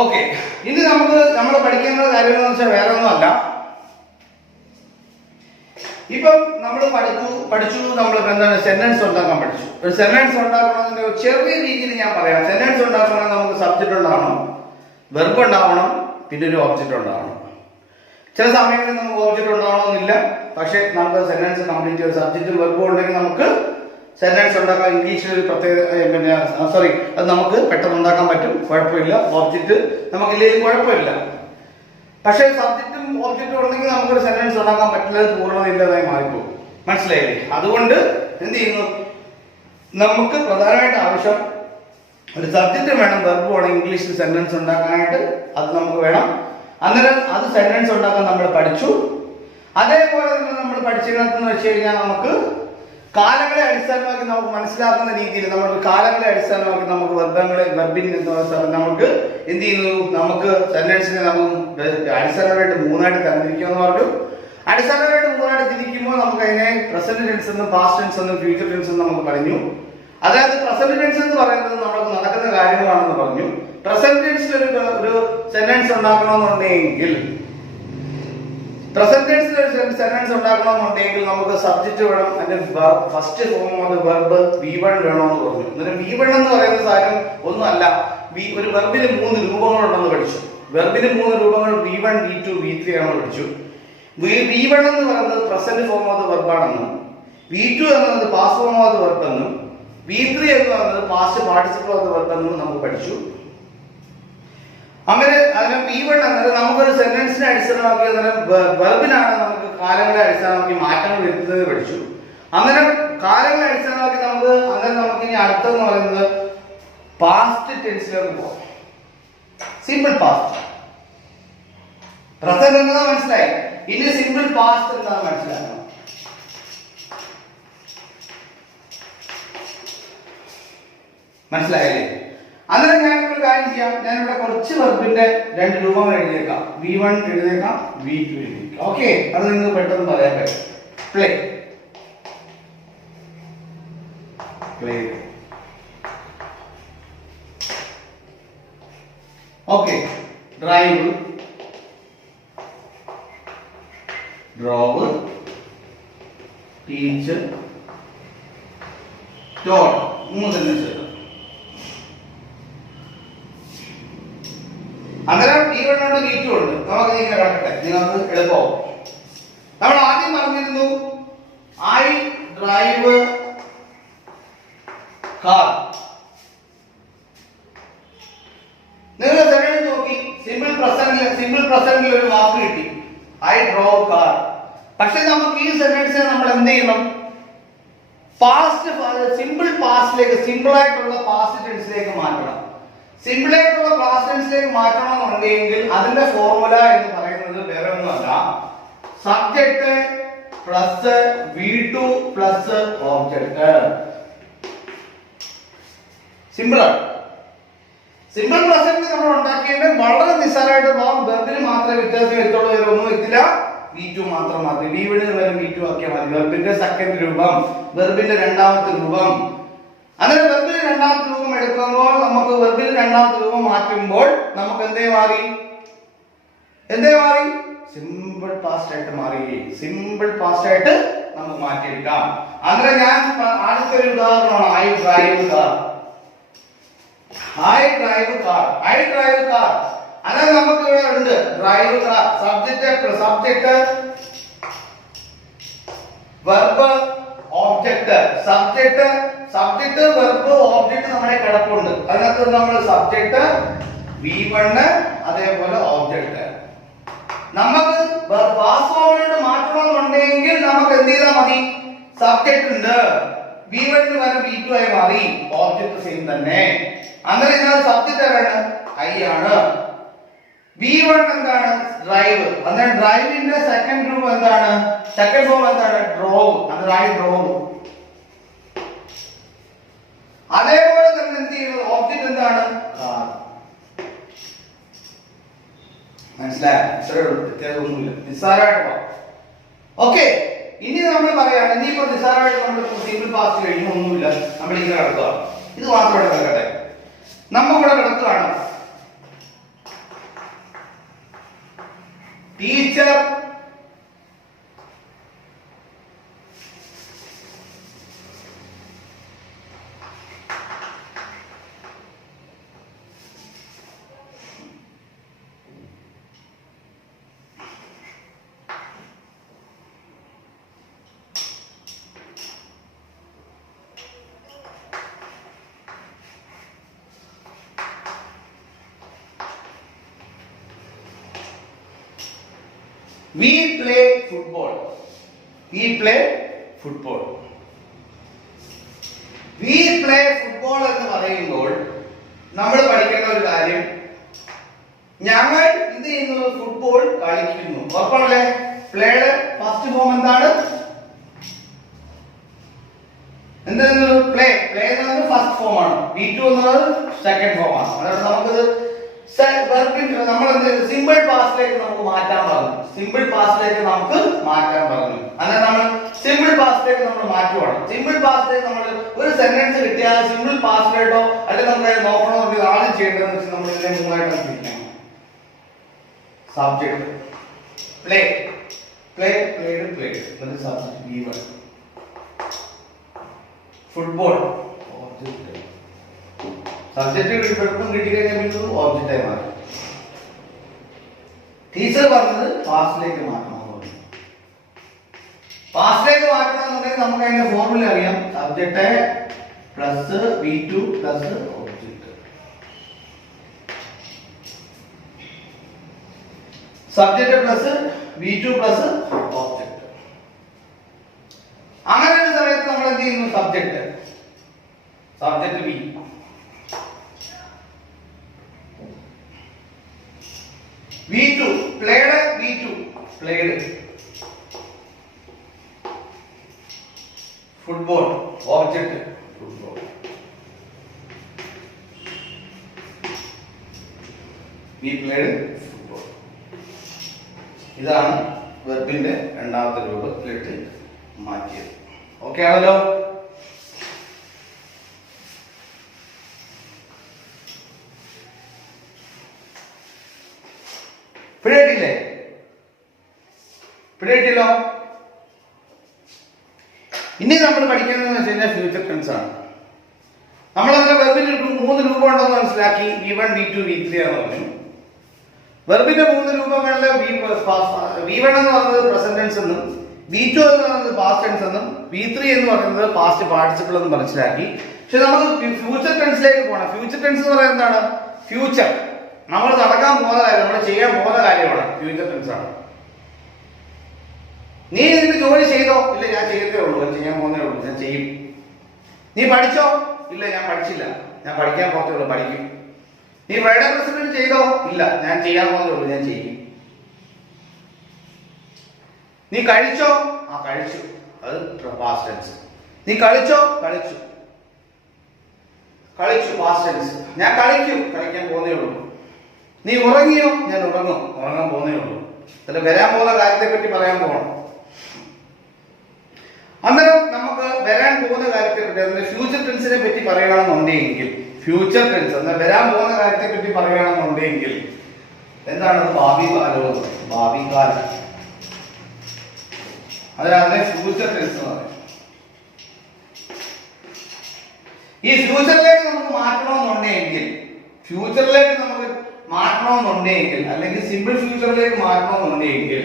ഓക്കെ, ഇനി നമ്മൾ പഠിക്കുന്ന കാര്യം എന്ന് വെച്ചാൽ വേറെ ഒന്നുമല്ല. ഇപ്പം നമ്മൾ പഠിച്ചു നമ്മൾ എന്താണ് സെന്റൻസ് ഉണ്ടാക്കാൻ പഠിച്ചു. ഒരു സെന്റൻസ് ഉണ്ടാക്കണമെന്ന് ചെറിയ രീതിയിൽ ഞാൻ പറയാം. സെന്റൻസ് ഉണ്ടാക്കണമെങ്കിൽ നമുക്ക് സബ്ജക്റ്റ് ഉണ്ടാവണം, വെർബ് ഉണ്ടാവണം, പിന്നെ ഒരു ഒബ്ജക്റ്റ് ഉണ്ടാവണം. ചില സമയങ്ങളിൽ നമുക്ക് ഒബ്ജക്റ്റ് ഉണ്ടാവണമെന്നില്ല, പക്ഷെ നമുക്ക് സെന്റൻസ് കംപ്ലീറ്റ് ഒരു സബ്ജക്റ്റും വെർബും ഉണ്ടെങ്കിൽ നമുക്ക് സെന്റൻസ് ഉണ്ടാക്കാൻ ഇംഗ്ലീഷിൽ ഒരു പ്രത്യേക അത് നമുക്ക് പെട്ടെന്ന് ഉണ്ടാക്കാൻ പറ്റും, കുഴപ്പമില്ല. ഒബ്ജക്റ്റ് നമുക്കില്ലെങ്കിൽ കുഴപ്പമില്ല. പക്ഷെ സബ്ജക്റ്റും ഒബ്ജക്റ്റും ഉണ്ടെങ്കിൽ നമുക്കൊരു സെന്റൻസ് ഉണ്ടാക്കാൻ പറ്റില്ല, പൂർണ്ണതയില്ലാതായി മാറിപ്പോകും. മനസ്സിലായില്ലേ? അതുകൊണ്ട് എന്ത് ചെയ്യുന്നു? നമുക്ക് പ്രധാനമായിട്ട് ആവശ്യം ഒരു സബ്ജക്റ്റ് വേണം, വെർബ് വേണം ഇംഗ്ലീഷിൽ സെന്റൻസ് ഉണ്ടാക്കാനായിട്ട്. അത് നമുക്ക് വേണം. അന്നേരം അത് സെന്റൻസ് ഉണ്ടാക്കാൻ നമ്മൾ പഠിച്ചു. അതേപോലെ തന്നെ നമ്മൾ പഠിച്ചിരുന്നതെന്ന് വെച്ച് കഴിഞ്ഞാൽ നമുക്ക് കാലങ്ങളെ അടിസ്ഥാനമാക്കി നമുക്ക് മനസ്സിലാക്കുന്ന രീതിയിൽ നമ്മൾ കാലങ്ങളെ അടിസ്ഥാനമാക്കി നമുക്ക് വെർബിനെ നമുക്ക് എന്ത് ചെയ്യുന്നു? നമുക്ക് സെന്റൻസിനെ നമുക്ക് അടിസ്ഥാനമായിട്ട് 3ആയിട്ട് തരംതിരിക്കുമെന്ന് പറഞ്ഞു. അടിസ്ഥാനമായിട്ട് 3ആയിട്ട് തിരിക്കുമ്പോൾ നമുക്ക് അതിനെ പ്രസന്റ് ടെൻസ് എന്നും പാസ്റ്റ് ടെൻസ് എന്നും ഫ്യൂച്ചർ ടെൻസ് എന്നും നമുക്ക് പറഞ്ഞു. അതായത് പ്രസന്റ് ടെൻസ് എന്ന് പറയുന്നത് നമുക്ക് നടക്കുന്ന കാര്യങ്ങളാണെന്ന് പറഞ്ഞു. പ്രസന്റ് ടെൻസിൽ ഒരു സെന്റൻസ് ഉണ്ടാക്കണമെന്നുണ്ടെങ്കിൽ പ്രസന്റ് ടെൻസിൽ ഒരു സെന്റൻസ് ഉണ്ടാക്കണമെന്നുണ്ടെങ്കിൽ നമുക്ക് സബ്ജക്റ്റ് വേണം, അതിന്റെ first form of verb V1 വേണമെന്ന് പറഞ്ഞു. എന്നിട്ട് V1 എന്ന് പറയുന്ന സാധനം ഒന്നുമല്ല, ഒരു വെർബിന് 3 രൂപങ്ങളുണ്ടെന്ന് പഠിച്ചു. വെർബിന് 3 രൂപങ്ങൾ V1 V2 V3 ആണെന്ന് പഠിച്ചു. V1 എന്ന് പറയുന്നത് പ്രസന്റ് ഫോം ഓഫ് വെർബ് ആണെന്നും, V2 എന്നത് പാസ്റ്റ് ഫോം ഓഫ് വെർബ് എന്നും, V3 എന്ന് പറയുന്നത് പാസ്റ്റ് പാർട്ടിസിപ്പിൾ ഓഫ് വെർബ് എന്നും നമുക്ക് പഠിച്ചു. അങ്ങനെ അതിന് V1 എന്നത് നമുക്കൊരു സെന്റൻസിനെ അടിസ്ഥാനമാക്കി വെർബിനാണ് നമുക്ക് കാലങ്ങളെ അടിസ്ഥാനമാക്കി മാറ്റങ്ങൾ വരുത്തുന്നത് പഠിച്ചു. അങ്ങനെ കാലങ്ങളെ അടിസ്ഥാനമാക്കി നമുക്ക് ഇനി അടുത്തെന്ന് പറയുന്നത് പാസ്റ്റ് ടെൻസിലേക്ക് പോകാം. Simple past. പ്രസന്റ് എന്താ മനസ്സിലായി? ഇനി സിമ്പിൾ പാസ്റ്റ് എന്താണെന്ന് മനസ്സിലാക്കണം. മനസ്സിലായില്ലേ? അന്നേരം ഞാനിവിടെ കാര്യം ചെയ്യാം. ഞാനിവിടെ കുറച്ച് വെർബിന്റെ 2 രൂപങ്ങൾ എഴുതിയേക്കാം. V1 എഴുതിയേക്കാം, V2 എഴുതിയേക്കാം. ഓക്കെ, അത് നിങ്ങൾക്ക് പെട്ടെന്ന് പറയാൻ പറ്റും. Play played. Okay, drive, drove, teach, taught. മൂന്ന് സെന്റൻസ്. അന്നേരം V1 ഉണ്ട് V2 ഉണ്ട്. നമുക്ക് ഇങ്ങനെ കിടക്കട്ടെ, നിങ്ങൾക്ക് എളുപ്പമാവും. നമ്മൾ ആദ്യം പറഞ്ഞിരുന്നു I drive car. നിങ്ങൾ സെന്റൻസ് നോക്കി, സിമ്പിൾ പ്രസന്റിൽ ഒരു വാക്ക് കിട്ടി, I drove car. പക്ഷെ നമുക്ക് ഈ സെന്റൻസിനെ നമ്മൾ എന്ത് ചെയ്യണം? പാസ്റ്റ്, സിമ്പിൾ പാസ്റ്റിലേക്ക്, സിമ്പിൾ ആയിട്ടുള്ള പാസ്റ്റ് ടെൻസിലേക്ക് മാറ്റണം. സിമ്പിൾ ആയിട്ടുള്ള പാസ്റ്റ് ടെൻസിലേക്ക് മാറ്റണമെന്നുണ്ടെങ്കിൽ അതിന്റെ ഫോർമുല എന്ന് പറയുന്നത് വേറെ ഒന്നുമല്ല, subject plus V2 plus object. Simple ആണ്. സിമ്പിൾ പ്രസന്റ് നമ്മൾ ഉണ്ടാക്കിയത് വളരെ നിസ്സാരമായിട്ട് വെർബിന് മാത്രമേ വ്യത്യാസം വരുത്തുള്ളൂ, വേറെ ഒന്നും എത്തില്ല. V2 മാത്രം മതി. V1 വരെ V2 ആക്കിയാൽ മതി. വെർബിന്റെ സെക്കൻഡ് രൂപം, വെർബിന്റെ രണ്ടാമത്തെ രൂപം. അങ്ങനെ വെർബിന്റെ രണ്ടാമത്തെ രൂപം എടുക്കുമ്പോൾ നമുക്ക് വെർബിന്റെ രണ്ടാമത്തെ രൂപം മാറ്റുമ്പോൾ നമുക്ക് എന്തേ മാറി? സിമ്പിൾ പാസ്റ്റ് ആയിട്ട് മാറി. സിമ്പിൾ പാസ്റ്റ് ആയിട്ട് നമുക്ക് മാറ്റിയെടുക്കാം. അങ്ങനെ ഞാൻ ആദ്യത്തെ ഒരു ഉദാഹരണമാണ് I drive car. അങ്ങനെ നമുക്ക് ഇവിടെ ഉണ്ട് drive car, subject verb object, subject verb object നമ്മുടെ കിടപ്പുണ്ട്. അതിനകത്ത് നമ്മൾ സബ്ജക്റ്റ് V1 അതേപോലെ ഓബ്ജക്റ്റ്. നമുക്ക് പാസ്റ്റ് ഫോമിലോട്ട് മാറ്റണമെന്നുണ്ടെങ്കിൽ നമുക്ക് എന്ത് ചെയ്താൽ മതി? സബ്ജക്റ്റ് ഉണ്ട്, V1 വരെ V2 ആയി മാറി, ഓബ്ജക്റ്റ് സെയിം തന്നെ. അങ്ങനെ ഞാൻ സബ്ജക്റ്റ് ആരാണ്? I ആണ്. V1 എന്താണ്? ഡ്രൈവ്. അങ്ങനെ ഡ്രൈവിന്റെ സെക്കൻഡ് രൂപം എന്താണ്? സെക്കൻഡ് ഫോം എന്താണ്? ഡ്രോവ്. അങ്ങനെ I drove. അതേപോലെ തന്നെ എന്ത് ചെയ്യുന്നത്? ഓബ്ജക്റ്റ് എന്താണ്? കാർ. മനസ്സിലായോ? വ്യത്യാസമൊന്നുമില്ല, നിസ്സാരമായിട്ട്. ഓക്കെ, ഇനി നമ്മൾ പറയാണ്, ഇനിയിപ്പോ നിസ്സാരമായിട്ട് നമ്മൾ സിമ്പിൾ പാസ്റ്റ് കഴിഞ്ഞു, ഒന്നുമില്ല, നമ്മൾ ഇങ്ങനെ കിടക്കുക. ഇത് മാത്രം കിടക്കട്ടെ. നമ്മളിവിടെ കിടക്കുകയാണ്, teacher We play football. We play football എന്ന് പറയുമ്പോൾ നമ്മൾ പഠിക്കേണ്ട ഒരു കാര്യം, ഞങ്ങൾ എന്ത് ചെയ്യുന്നു? ഫുട്ബോൾ കളിക്കുന്നു. ഉറപ്പാണല്ലേ? പ്ലേയുടെ ഫസ്റ്റ് ഫോം എന്താണ്? എന്താണ്? പ്ലേ എന്നത് ഫസ്റ്റ് ഫോം ആണ്, V2 എന്നത് സെക്കൻഡ് ഫോം ആണ്. അതായത് നമുക്കിത് നമ്മൾ സിമ്പിൾ പാസ്റ്റിലേക്ക് നമുക്ക് മാറ്റാൻ പറഞ്ഞു. അങ്ങനെ നമ്മൾ സിമ്പിൾ പാസ്റ്റിലേക്ക് നമ്മൾ മാറ്റുവാണ്. സിമ്പിൾ പാസ്റ്റിലേക്ക് നമ്മൾ ഒരു സെന്റൻസ് കിട്ടിയാൽ സിമ്പിൾ പാസ്റ്റിലേട്ടോ അല്ലെങ്കിൽ നമുക്ക് നോക്കണമെന്നുണ്ടെങ്കിൽ ആദ്യം ചെയ്യേണ്ടതെന്ന് വെച്ചാൽ നമ്മൾ ഇതിനെ മൂന്നായിട്ടാണ് തിരിക്കണം. Subject played subject V1. Football object, subject കിട്ടിക്കഴിഞ്ഞാൽ പിന്നെ ഓബ്ജക്റ്റ് ആയി മാറി. ടീച്ചർ പറഞ്ഞത് പാസ്റ്റിലേക്ക് മാറ്റണം. പാസ്റ്റിലേക്ക് മാറ്റണമെന്നുണ്ടെങ്കിൽ നമുക്ക് അതിന്റെ ഫോർമുല അറിയാം, subject plus V2 plus object. Subject plus V2 plus object. അങ്ങനെ ഒരു സമയത്ത് നമ്മൾ എന്ത് ചെയ്യുന്നു? Subject V, V2 played, football object football. We played football. ഇതാണ് വെർബിന്റെ രണ്ടാമത്തെ രൂപത്തിലേക്ക് മാറ്റിയത്. ഓക്കെ ആണല്ലോ? ഇവിടെ കിട്ടിയല്ലോ. ഇനി നമ്മൾ പഠിക്കുന്നതെന്ന് വെച്ച് കഴിഞ്ഞാൽ ഫ്യൂച്ചർ ടെൻസ് ആണ്. നമ്മളതിന്റെ വെർബിന് 3 രൂപം ഉണ്ടെന്ന് മനസ്സിലാക്കി. V1 V2 V3 എന്ന് പറഞ്ഞു. വെർബിന്റെ 3 രൂപങ്ങളിൽ V1 എന്ന് പറയുന്നത് പ്രസന്റ് ടെൻസ് എന്നും V2 എന്ന് പറയുന്നത് പാസ്റ്റ് ടെൻസ് എന്നും V3 എന്ന് പറയുന്നത് പാസ്റ്റ് പാർട്ടിസിപ്പിൾ എന്നും മനസ്സിലാക്കി. പക്ഷെ നമുക്ക് ഫ്യൂച്ചർ ടെൻസിലേക്ക് പോകണം. ഫ്യൂച്ചർ ടെൻസ് എന്ന് പറയുന്നത് എന്താണ്? ഫ്യൂച്ചർ, നമ്മൾ നടക്കാൻ പോകുന്ന കാര്യം, നമ്മൾ ചെയ്യാൻ പോകുന്ന കാര്യമാണ് ഫ്യൂച്ചർ ടെൻസ് ആണ്. നീ ഇതിന് ജോലി ചെയ്തോ? ഇല്ല, ഞാൻ ചെയ്തേ ഉള്ളൂ, ഞാൻ ചെയ്യാൻ പോകുന്നേ ഉള്ളൂ, ഞാൻ ചെയ്യും. നീ പഠിച്ചോ? ഇല്ല, ഞാൻ പഠിച്ചില്ല, ഞാൻ പഠിക്കാൻ പോകത്തേ ഉള്ളൂ, പഠിക്കും. നീ ഫ്രൈഡേ പ്രസിഡന്റ് ചെയ്തോ? ഇല്ല, ഞാൻ ചെയ്യാൻ പോകുന്നേ ഉള്ളൂ, ഞാൻ ചെയ്യും. നീ കഴിച്ചോ? ആ, കഴിച്ചു, അത് പാസ്റ്റ് ടെൻസ്. നീ കളിച്ചോ? കളിച്ചു, കളിച്ചു പാസ്റ്റ് ടെൻസ്. ഞാൻ കളിക്കും, കളിക്കാൻ പോകുന്നേ ഉള്ളൂ. നീ ഉറങ്ങിയോ? ഞാൻ ഉറങ്ങും, ഉറങ്ങാൻ പോകുന്നേ ഉള്ളൂ. അല്ല, വരാൻ പോകുന്ന കാര്യത്തെ പറ്റി പറയാൻ പോകണം. അന്നേരം നമുക്ക് വരാൻ പോകുന്ന കാര്യത്തെ പറ്റി, അതിന്റെ ഫ്യൂച്ചർ ടെൻസിനെ പറ്റി പറയുകയാണെന്നുണ്ടെങ്കിൽ, ഫ്യൂച്ചർ ടെൻസ് എന്നാൽ വരാൻ പോകുന്ന കാര്യത്തെ പറ്റി പറയുകയാണെന്നുണ്ടെങ്കിൽ എന്താണ്? ഭാവി കാലം, ഭാവി കാലം. അതിനെ ഫ്യൂച്ചർ ടെൻസ് എന്ന് പറയും. ഈ ഫ്യൂച്ചറിലേക്ക് നമുക്ക് മാറ്റണമെന്നുണ്ടെങ്കിൽ, ഫ്യൂച്ചറിലേക്ക് നമുക്ക് മാറ്റണമെന്നുണ്ടെങ്കിൽ, അല്ലെങ്കിൽ സിമ്പിൾ ഫ്യൂച്ചറിലേക്ക് മാറ്റണമെന്നുണ്ടെങ്കിൽ,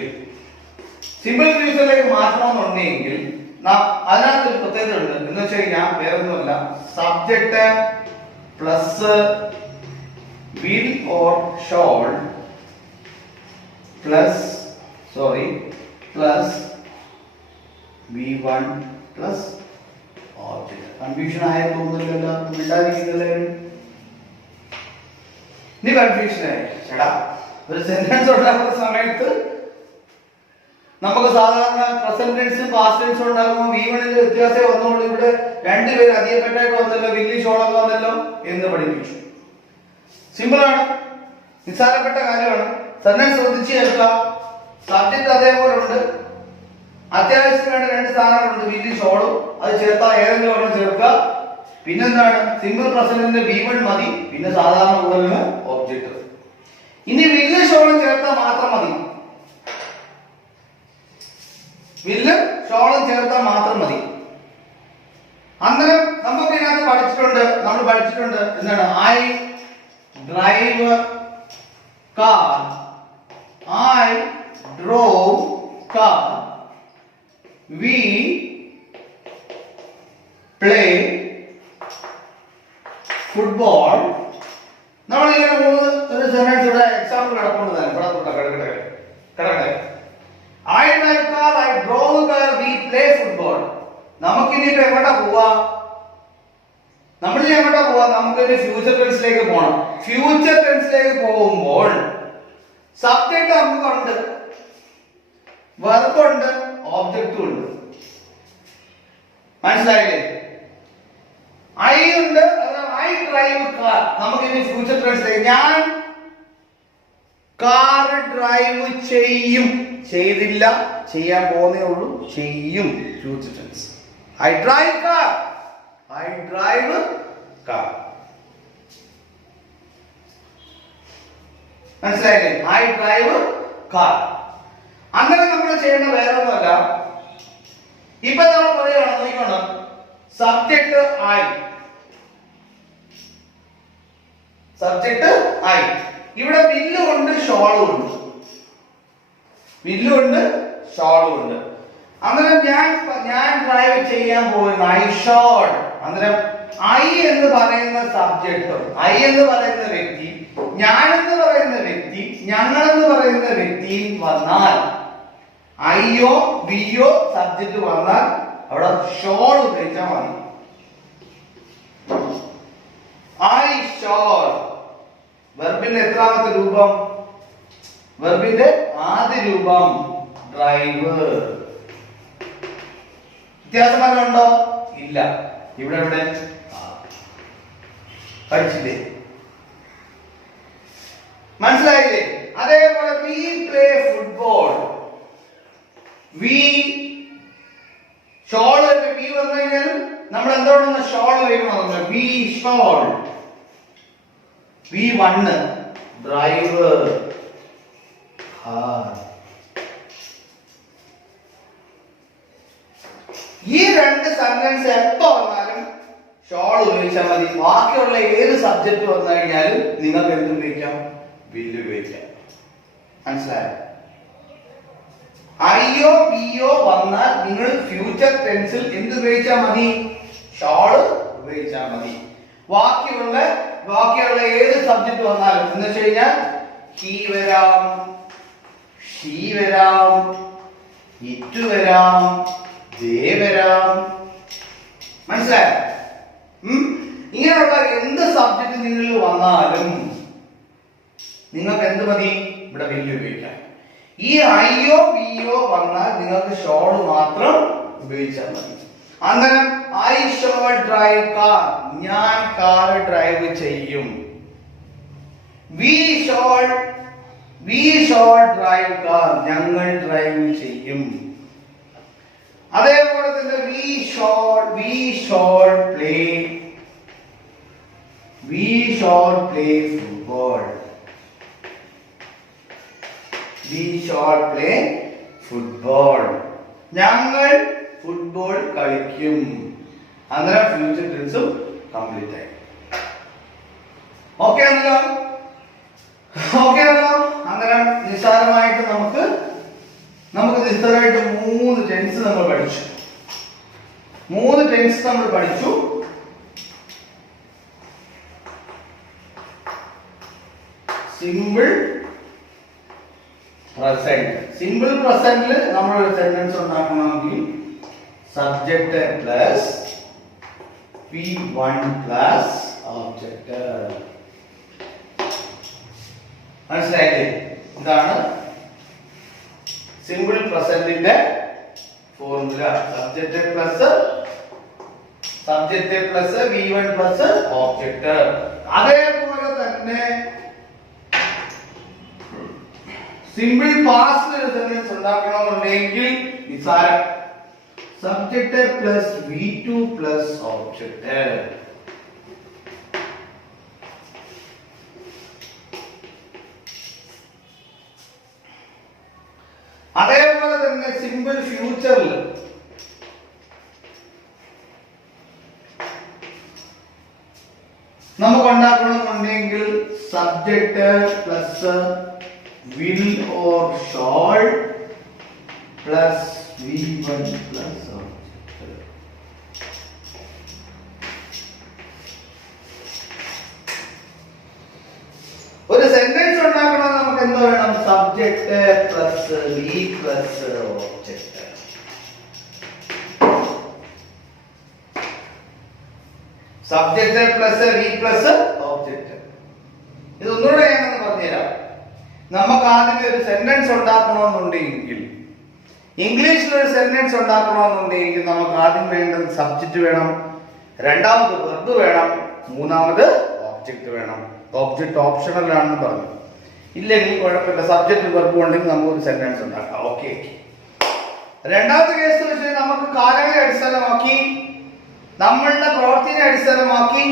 സിമ്പിൾ ഫ്യൂച്ചറിലേക്ക് മാറ്റണമെന്നുണ്ടെങ്കിൽ അതിനകത്ത് ഒരു പ്രത്യേകത ഉണ്ട്. എന്ന് വെച്ച് കഴിഞ്ഞാൽ വേറൊന്നുമല്ല, subject plus will or shawl plus V1 plus object. Confusion ആയ തോന്നുന്നില്ലല്ലോ, മിണ്ടാതിരിക്കുന്നില്ല. നീ കൺഫ്യൂഷൻ ആയി. ചേട്ടാ, ഒരു സെന്റൻസ് ഉണ്ടാക്കുന്ന സമയത്ത് നമുക്ക് സാധാരണ പ്രസന്റ് ടെൻസ് പാസ്റ്റ് ടെൻസ് ഉണ്ടാകുമ്പോൾ V1 വ്യത്യാസമേ വന്നുള്ളൂ. ഇവിടെ രണ്ടുപേര് അധികപ്പെട്ടായിട്ട് വന്നല്ലോ, വില്ലി ഷോളൊക്കെ വന്നല്ലോ എന്ന് പഠിപ്പിച്ചു. സിമ്പിൾ ആണ്, നിസ്സാരപ്പെട്ട കാര്യമാണ്. സെന്റൻസ് ശ്രദ്ധിച്ച് കേൾക്കുക. സബ്ജക്ട് അതേപോലെ ഉണ്ട്, അത്യാവശ്യത്തിന് വേണ്ട 2 സ്ഥാനങ്ങളുണ്ട്, വില്ലി ഷോളും. അത് ചേർത്താൽ ഏതെങ്കിലും ഒരെണ്ണം ചേർക്കുക. പിന്നെന്താണ്? സിമ്പിൾ പ്രസന്റിന്റെ V1 മതി, പിന്നെ സാധാരണ പോലെ ഒബ്ജക്റ്റ്. ഇനി വില്ല് ഷോളും ചേർത്താൽ മാത്രം മതി, വില്ല് ഷോളും ചേർത്താൽ മാത്രം മതി. അന്നേരം നമുക്ക് ഇതിനകത്ത് നമ്മൾ പഠിച്ചിട്ടുണ്ട് എന്താണ്? I drive car, I drove car, V play football. നമ്മളിങ്ങനെ ഒരു സെന്റൻസ് ഇവിടെ എക്സാമ്പിൾ കിടപ്പുണ്ട് തന്നെ. കിടക്കട്ടെ. I drive car, I drove car, we play football. നമുക്കിനി ഇപ്പൊ എങ്ങോട്ടാ പോവാ? നമുക്കിനി ഫ്യൂച്ചർ ടെൻസിലേക്ക് പോകണം. ഫ്യൂച്ചർ ടെൻസിലേക്ക് പോകുമ്പോൾ സബ്ജക്ട് നമുക്കുണ്ട്, വെർബ് ഉണ്ട്, ഓബ്ജക്റ്റും ഉണ്ട്. മനസ്സിലായില്ലേ? ഐ ഉണ്ട്, ഐ ഡ്രൈവ് കാർ. നമുക്കിനി ഫ്യൂച്ചർ ടെൻസിലേക്ക്, ഞാൻ കാർ ഡ്രൈവ് ചെയ്യും, ചെയ്തില്ല, ചെയ്യാൻ പോകുന്നേ ഉള്ളൂ, ചെയ്യും. Future tense. I drive car, I drive car. മനസ്സിലായില്ലേ? I drive car. അങ്ങനെ നമ്മൾ ചെയ്യേണ്ട വേറെ ഒന്നുമല്ല. ഇപ്പൊ നമ്മൾ പറയുകയാണ്, നോക്കണം, സബ്ജക്ട് ഐ, സബ്ജക്ട് ഐ. ഇവിടെ വില്ലും ഉണ്ട്, ഷോളും ഉണ്ട്. വില്ലുണ്ട്, ഷോളും ഉണ്ട്. അന്നേരം ഞാൻ ഡ്രൈവ് ചെയ്യാൻ പോകുന്നു, ഐ ഷോൾ. അന്നേരം ഐ എന്ന് പറയുന്ന സബ്ജക്റ്റും ഐ എന്ന് പറയുന്ന വ്യക്തി, ഞാൻ എന്ന് പറയുന്ന വ്യക്തി, ഞങ്ങൾ എന്ന് പറയുന്ന വ്യക്തിയിൽ വന്നാൽ, ഐയോ വിയോ സബ്ജക്റ്റ് വന്നാൽ അവിടെ ഷോൾ ഉപയോഗിച്ചാൽ മതി. I shawl. വെർബിന്റെ എത്രാമത്തെ രൂപം? വെർബിന്റെ ആദ്യ രൂപം ഡ്രൈവ്. വ്യത്യാസം വല്ലതുണ്ടോ? ഇല്ല. ഇവിടെ പഠിച്ചില്ലേ? മനസ്സിലായില്ലേ? അതേപോലെ we play football. We shall we വന്നു കഴിഞ്ഞാൽ നമ്മൾ എന്തുകൊണ്ടെന്ന് ഷോൾ വയ്ക്കണം. We shall. V1 drive. ഈ രണ്ട് സെന്റൻസ് എപ്പോ വന്നാലും ഷോൾ ഉപയോഗിച്ചാൽ മതി. ബാക്കിയുള്ള ഏത് സബ്ജക്ട് വന്നു കഴിഞ്ഞാലും നിങ്ങൾക്ക് എന്ത് ഉപയോഗിക്കാം? വില്ല് ഉപയോഗിക്കാം. മനസ്സിലായോ? ഐയോ പിയോ വന്നാൽ നിങ്ങൾ ഫ്യൂച്ചർ ടെൻസിൽ എന്ത് ഉപയോഗിച്ചാൽ മതി? ഷോൾ ഉപയോഗിച്ചാൽ മതി. ബാക്കിയുള്ള ഏത് സബ്ജക്ട് വന്നാലും എന്ന് വെച്ച് കഴിഞ്ഞാൽ ഹി വരാം, ഷീ വരാം, ഇറ്റ് വരാം, ദേ വരാം. മനസ്സിലായോ? ഇങ്ങനെയുള്ള എന്ത് സബ്ജക്ട് നിങ്ങൾ വന്നാലും നിങ്ങൾക്ക് എന്ത് മതി? ഇവിടെ വില്ല് ഉപയോഗിക്കാം. ഈ ഐയോ പിയോ വന്നാൽ നിങ്ങൾക്ക് ഷോൾ മാത്രം ഉപയോഗിച്ചാൽ മതി. അന്നേരം ഐ ഷോൾ ഡ്രൈവ് കാർ, ഞാൻ കാർ ഡ്രൈവ് ചെയ്യും. വി ഷോൾ ഡ്രൈവ് കാർ, ഞങ്ങൾ ഡ്രൈവ് ചെയ്യും. അതേപോലെ തന്നെ വി ഷോൾ പ്ലേ ഫുട്ബോൾ. ഞങ്ങൾ ഫുട്ബോൾ കളിക്കും. അന്നേരം ഫ്യൂച്ചർ ടെൻസും കംപ്ലീറ്റ് ആയി. ഓക്കെ ആണല്ലോ? അന്നേരം നിസ്സാരമായിട്ട് നമുക്ക് നിസ്സാരമായിട്ട് 3 ടെൻസ് നമ്മൾ പഠിച്ചു. 3 ടെൻസ് നമ്മൾ പഠിച്ചു. സിമ്പിൾ പ്രസന്റിൽ നമ്മൾ ഒരു സെന്റൻസ് ഉണ്ടാക്കണമെങ്കിൽ subject plus P1 plus object. മനസ്സിലായില്ലേ? ഇതാണ് സിമ്പിൾ പ്രസന്റിന്റെ formula. Subject plus V1 plus object. അതേപോലെ തന്നെ സിമ്പിൾ പാസ്റ്റ് ഒരു സെന്റൻസ് ഉണ്ടാക്കണമെന്നുണ്ടെങ്കിൽ നിസ്സാരം subject plus V2 plus object. അതേപോലെ തന്നെ സിമ്പിൾ ഫ്യൂച്ചറിൽ നമുക്ക് ഉണ്ടാക്കണമെന്നുണ്ടെങ്കിൽ subject plus will or shall plus V1 plus object. ഒരു സെന്റൻസ് ഉണ്ടാക്കണമെങ്കിൽ നമുക്ക് എന്ത് വേണം? Subject plus V plus object. Subject plus V plus object. ഇതൊന്നുകൂടെ ഞാനൊന്ന് പറഞ്ഞുതരാം. നമുക്ക് ആദ്യം ഒരു സെന്റൻസ് ഉണ്ടാക്കണമെന്നുണ്ടെങ്കിൽ, ഇംഗ്ലീഷിൽ ഒരു സെന്റൻസ് ഉണ്ടാക്കണമെന്നുണ്ടെങ്കിൽ നമുക്ക് ആദ്യം വേണ്ടത് സബ്ജക്റ്റ് വേണം, രണ്ടാമത് വെർബ് വേണം, മൂന്നാമത് ഒബ്ജക്റ്റ് വേണം. ഒബ്ജക്റ്റ് ഓപ്ഷണൽ ആണെന്ന് പറഞ്ഞു. ഇല്ലെങ്കിൽ കുഴപ്പമില്ല, സബ്ജക്റ്റ് വെർബ് ഉണ്ടെങ്കിൽ നമുക്ക് ഒരു സെന്റൻസ് ഉണ്ടാക്കാം. ഓക്കെ. രണ്ടാമത്തെ കേസ് വെച്ച് നമുക്ക് കാലങ്ങളെ അടിസ്ഥാനമാക്കി, നമ്മളുടെ പ്രവൃത്തിനെ അടിസ്ഥാനമാക്കി,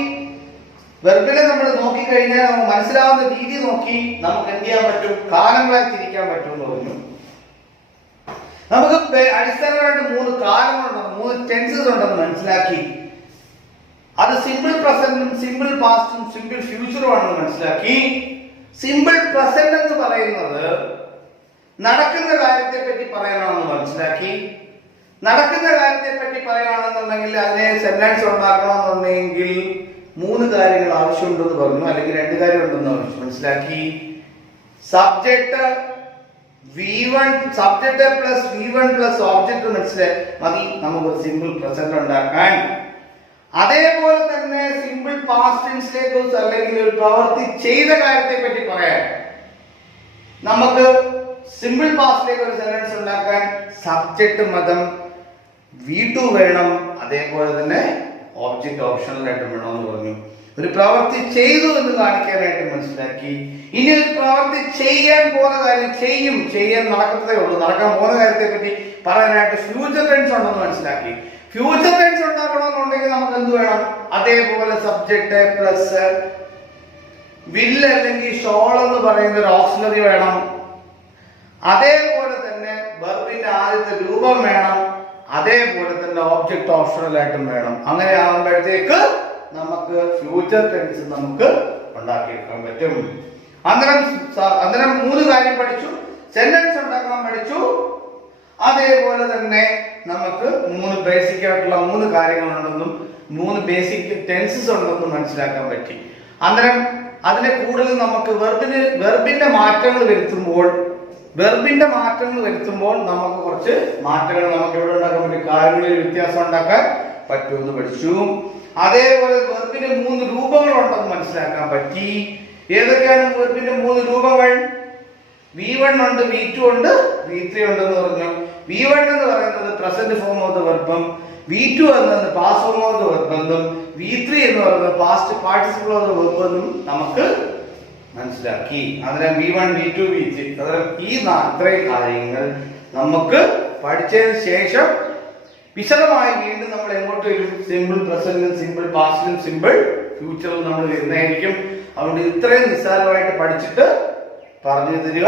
വെർബിനെ നമ്മൾ നോക്കിക്കഴിഞ്ഞാൽ നമുക്ക് മനസ്സിലാവുന്ന രീതി നോക്കി നമുക്ക് എന്ത് ചെയ്യാൻ പറ്റും? കാലങ്ങളെ തിരിക്കാൻ പറ്റും എന്ന് പറഞ്ഞു. നമുക്ക് അടിസ്ഥാനമായിട്ട് 3 കാലങ്ങളുണ്ടെന്ന്, 3 ടെൻസസ് ഉണ്ടെന്ന് മനസ്സിലാക്കി. അത് സിമ്പിൾ പ്രസന്റും സിമ്പിൾ പാസ്റ്റും സിമ്പിൾ ഫ്യൂച്ചറും ആണെന്ന് മനസ്സിലാക്കി. സിമ്പിൾ പ്രസന്റ് എന്ന് പറയുന്നത് നടക്കുന്ന കാര്യത്തെ പറ്റി പറയാനാണെന്ന് മനസ്സിലാക്കി. നടക്കുന്ന കാര്യത്തെ പറ്റി പറയുകയാണെന്നുണ്ടെങ്കിൽ അതിനെ സെന്റൻസ് ഉണ്ടാക്കണമെന്നുണ്ടെങ്കിൽ 3 കാര്യങ്ങൾ ആവശ്യമുണ്ടെന്ന് പറഞ്ഞു, അല്ലെങ്കിൽ 2 കാര്യം ഉണ്ടെന്ന് മനസ്സിലാക്കി. Subject plus V1 plus object മനസ്സിലായി മതി നമുക്ക് സിമ്പിൾ പ്രസന്റ് ഉണ്ടാക്കാൻ. അതേപോലെ തന്നെ സിമ്പിൾ പാസ്റ്റ് ടെൻസിലേക്ക് അല്ലെങ്കിൽ ഒരു പ്രവൃത്തി ചെയ്ത കാര്യത്തെ പറ്റി പറയാൻ നമുക്ക് സിമ്പിൾ പാസ്റ്റിലേക്ക് ഒരു സെന്റൻസ് ഉണ്ടാക്കാൻ സബ്ജക്ട് മതം V2 വേണം, അതേപോലെ തന്നെ ഒബ്ജക്റ്റ് ഓപ്ഷണൽ ആയിട്ട് വേണമെന്ന് പറഞ്ഞു. ഒരു പ്രവൃത്തി ചെയ്തു എന്ന് കാണിക്കാനായിട്ട് മനസ്സിലാക്കി. ഇനി ഒരു പ്രവൃത്തി ചെയ്യാൻ പോകുന്ന കാര്യം ചെയ്യാൻ നടക്കത്തേ ഉള്ളൂ, നടക്കാൻ പോകുന്ന കാര്യത്തെ പറ്റി പറയാനായിട്ട് ഫ്യൂച്ചർ ടെൻസ് ഉണ്ടെന്ന് മനസ്സിലാക്കി. ഫ്യൂച്ചർ ടെൻസ് ഉണ്ടാക്കണമെന്നുണ്ടെങ്കിൽ നമുക്ക് എന്ത് വേണം? അതേപോലെ സബ്ജക്ട് പ്ലസ് വിൽ അല്ലെങ്കിൽ ഷോൾ എന്ന് പറയുന്ന ഒരു ഓക്സിലറി വേണം. അതേപോലെ തന്നെ വെർബിന്റെ ആദ്യത്തെ രൂപം വേണം. അതേപോലെ തന്നെ ഓബ്ജക്റ്റ് ഓപ്ഷണൽ ആയിട്ടും വേണം. അങ്ങനെ ആകുമ്പോഴത്തേക്ക് നമുക്ക് ഫ്യൂച്ചർ ടെൻസ് നമുക്ക് ഉണ്ടാക്കിയെടുക്കാൻ പറ്റും. അന്നേരം 3 കാര്യം പഠിച്ചു. സെന്റൻസ് ഉണ്ടാക്കാൻ പഠിച്ചു. അതേപോലെ തന്നെ നമുക്ക് 3 ബേസിക് ആയിട്ടുള്ള 3 കാര്യങ്ങളുണ്ടെന്നും 3 ബേസിക് ടെൻസസ് ഉണ്ടെന്നും മനസ്സിലാക്കാൻ പറ്റി. അന്നേരം അതിനെ കൂടുതൽ നമുക്ക് വെർബിന്റെ മാറ്റങ്ങൾ വരുത്തുമ്പോൾ നമുക്ക് കുറച്ച് മാറ്റങ്ങൾ നമുക്ക് എവിടെ ഉണ്ടാക്കാൻ പറ്റും, കാര്യങ്ങളിൽ വ്യത്യാസം ഉണ്ടാക്കാൻ പറ്റുമെന്ന് പഠിച്ചു. അതേപോലെ വെർബിന് 3 രൂപങ്ങളുണ്ടെന്ന് മനസ്സിലാക്കാൻ പറ്റി. ഏതൊക്കെയാണ് വെർബിന്റെ 3 രൂപങ്ങൾ? V1 ഉണ്ട്, V2 ഉണ്ട്, V3 ഉണ്ടെന്ന് പറഞ്ഞു. V1 എന്ന് പറയുന്നത് പ്രസന്റ് ഫോം ഓഫ് ദ വെർബും, V2 എന്നത് പാസ്റ്റ് ഫോം ഓഫ് ദ വെർബെന്നും, V3 എന്ന് പറയുന്നത് പാസ്റ്റ് പാർട്ടിസിപ്പിൾ ഓഫ് ദ വെർബെന്നും നമുക്ക് മനസ്സിലാക്കി. അന്നേരം V1, V2, V3 അന്നേരം ഈ 3 കാര്യങ്ങൾ നമുക്ക് പഠിച്ചതിന് ശേഷം വിശദമായി വീണ്ടും നമ്മൾ എങ്ങോട്ട് വരും? സിമ്പിൾ പ്രസന്റും സിമ്പിൾ പാസ്റ്റും സിമ്പിൾ ഫ്യൂച്ചറും നമ്മൾ വരുന്നതായിരിക്കും. അതുകൊണ്ട് ഇത്രയും നിസ്സാരമായിട്ട് പഠിച്ചിട്ട് പറഞ്ഞു തരിക.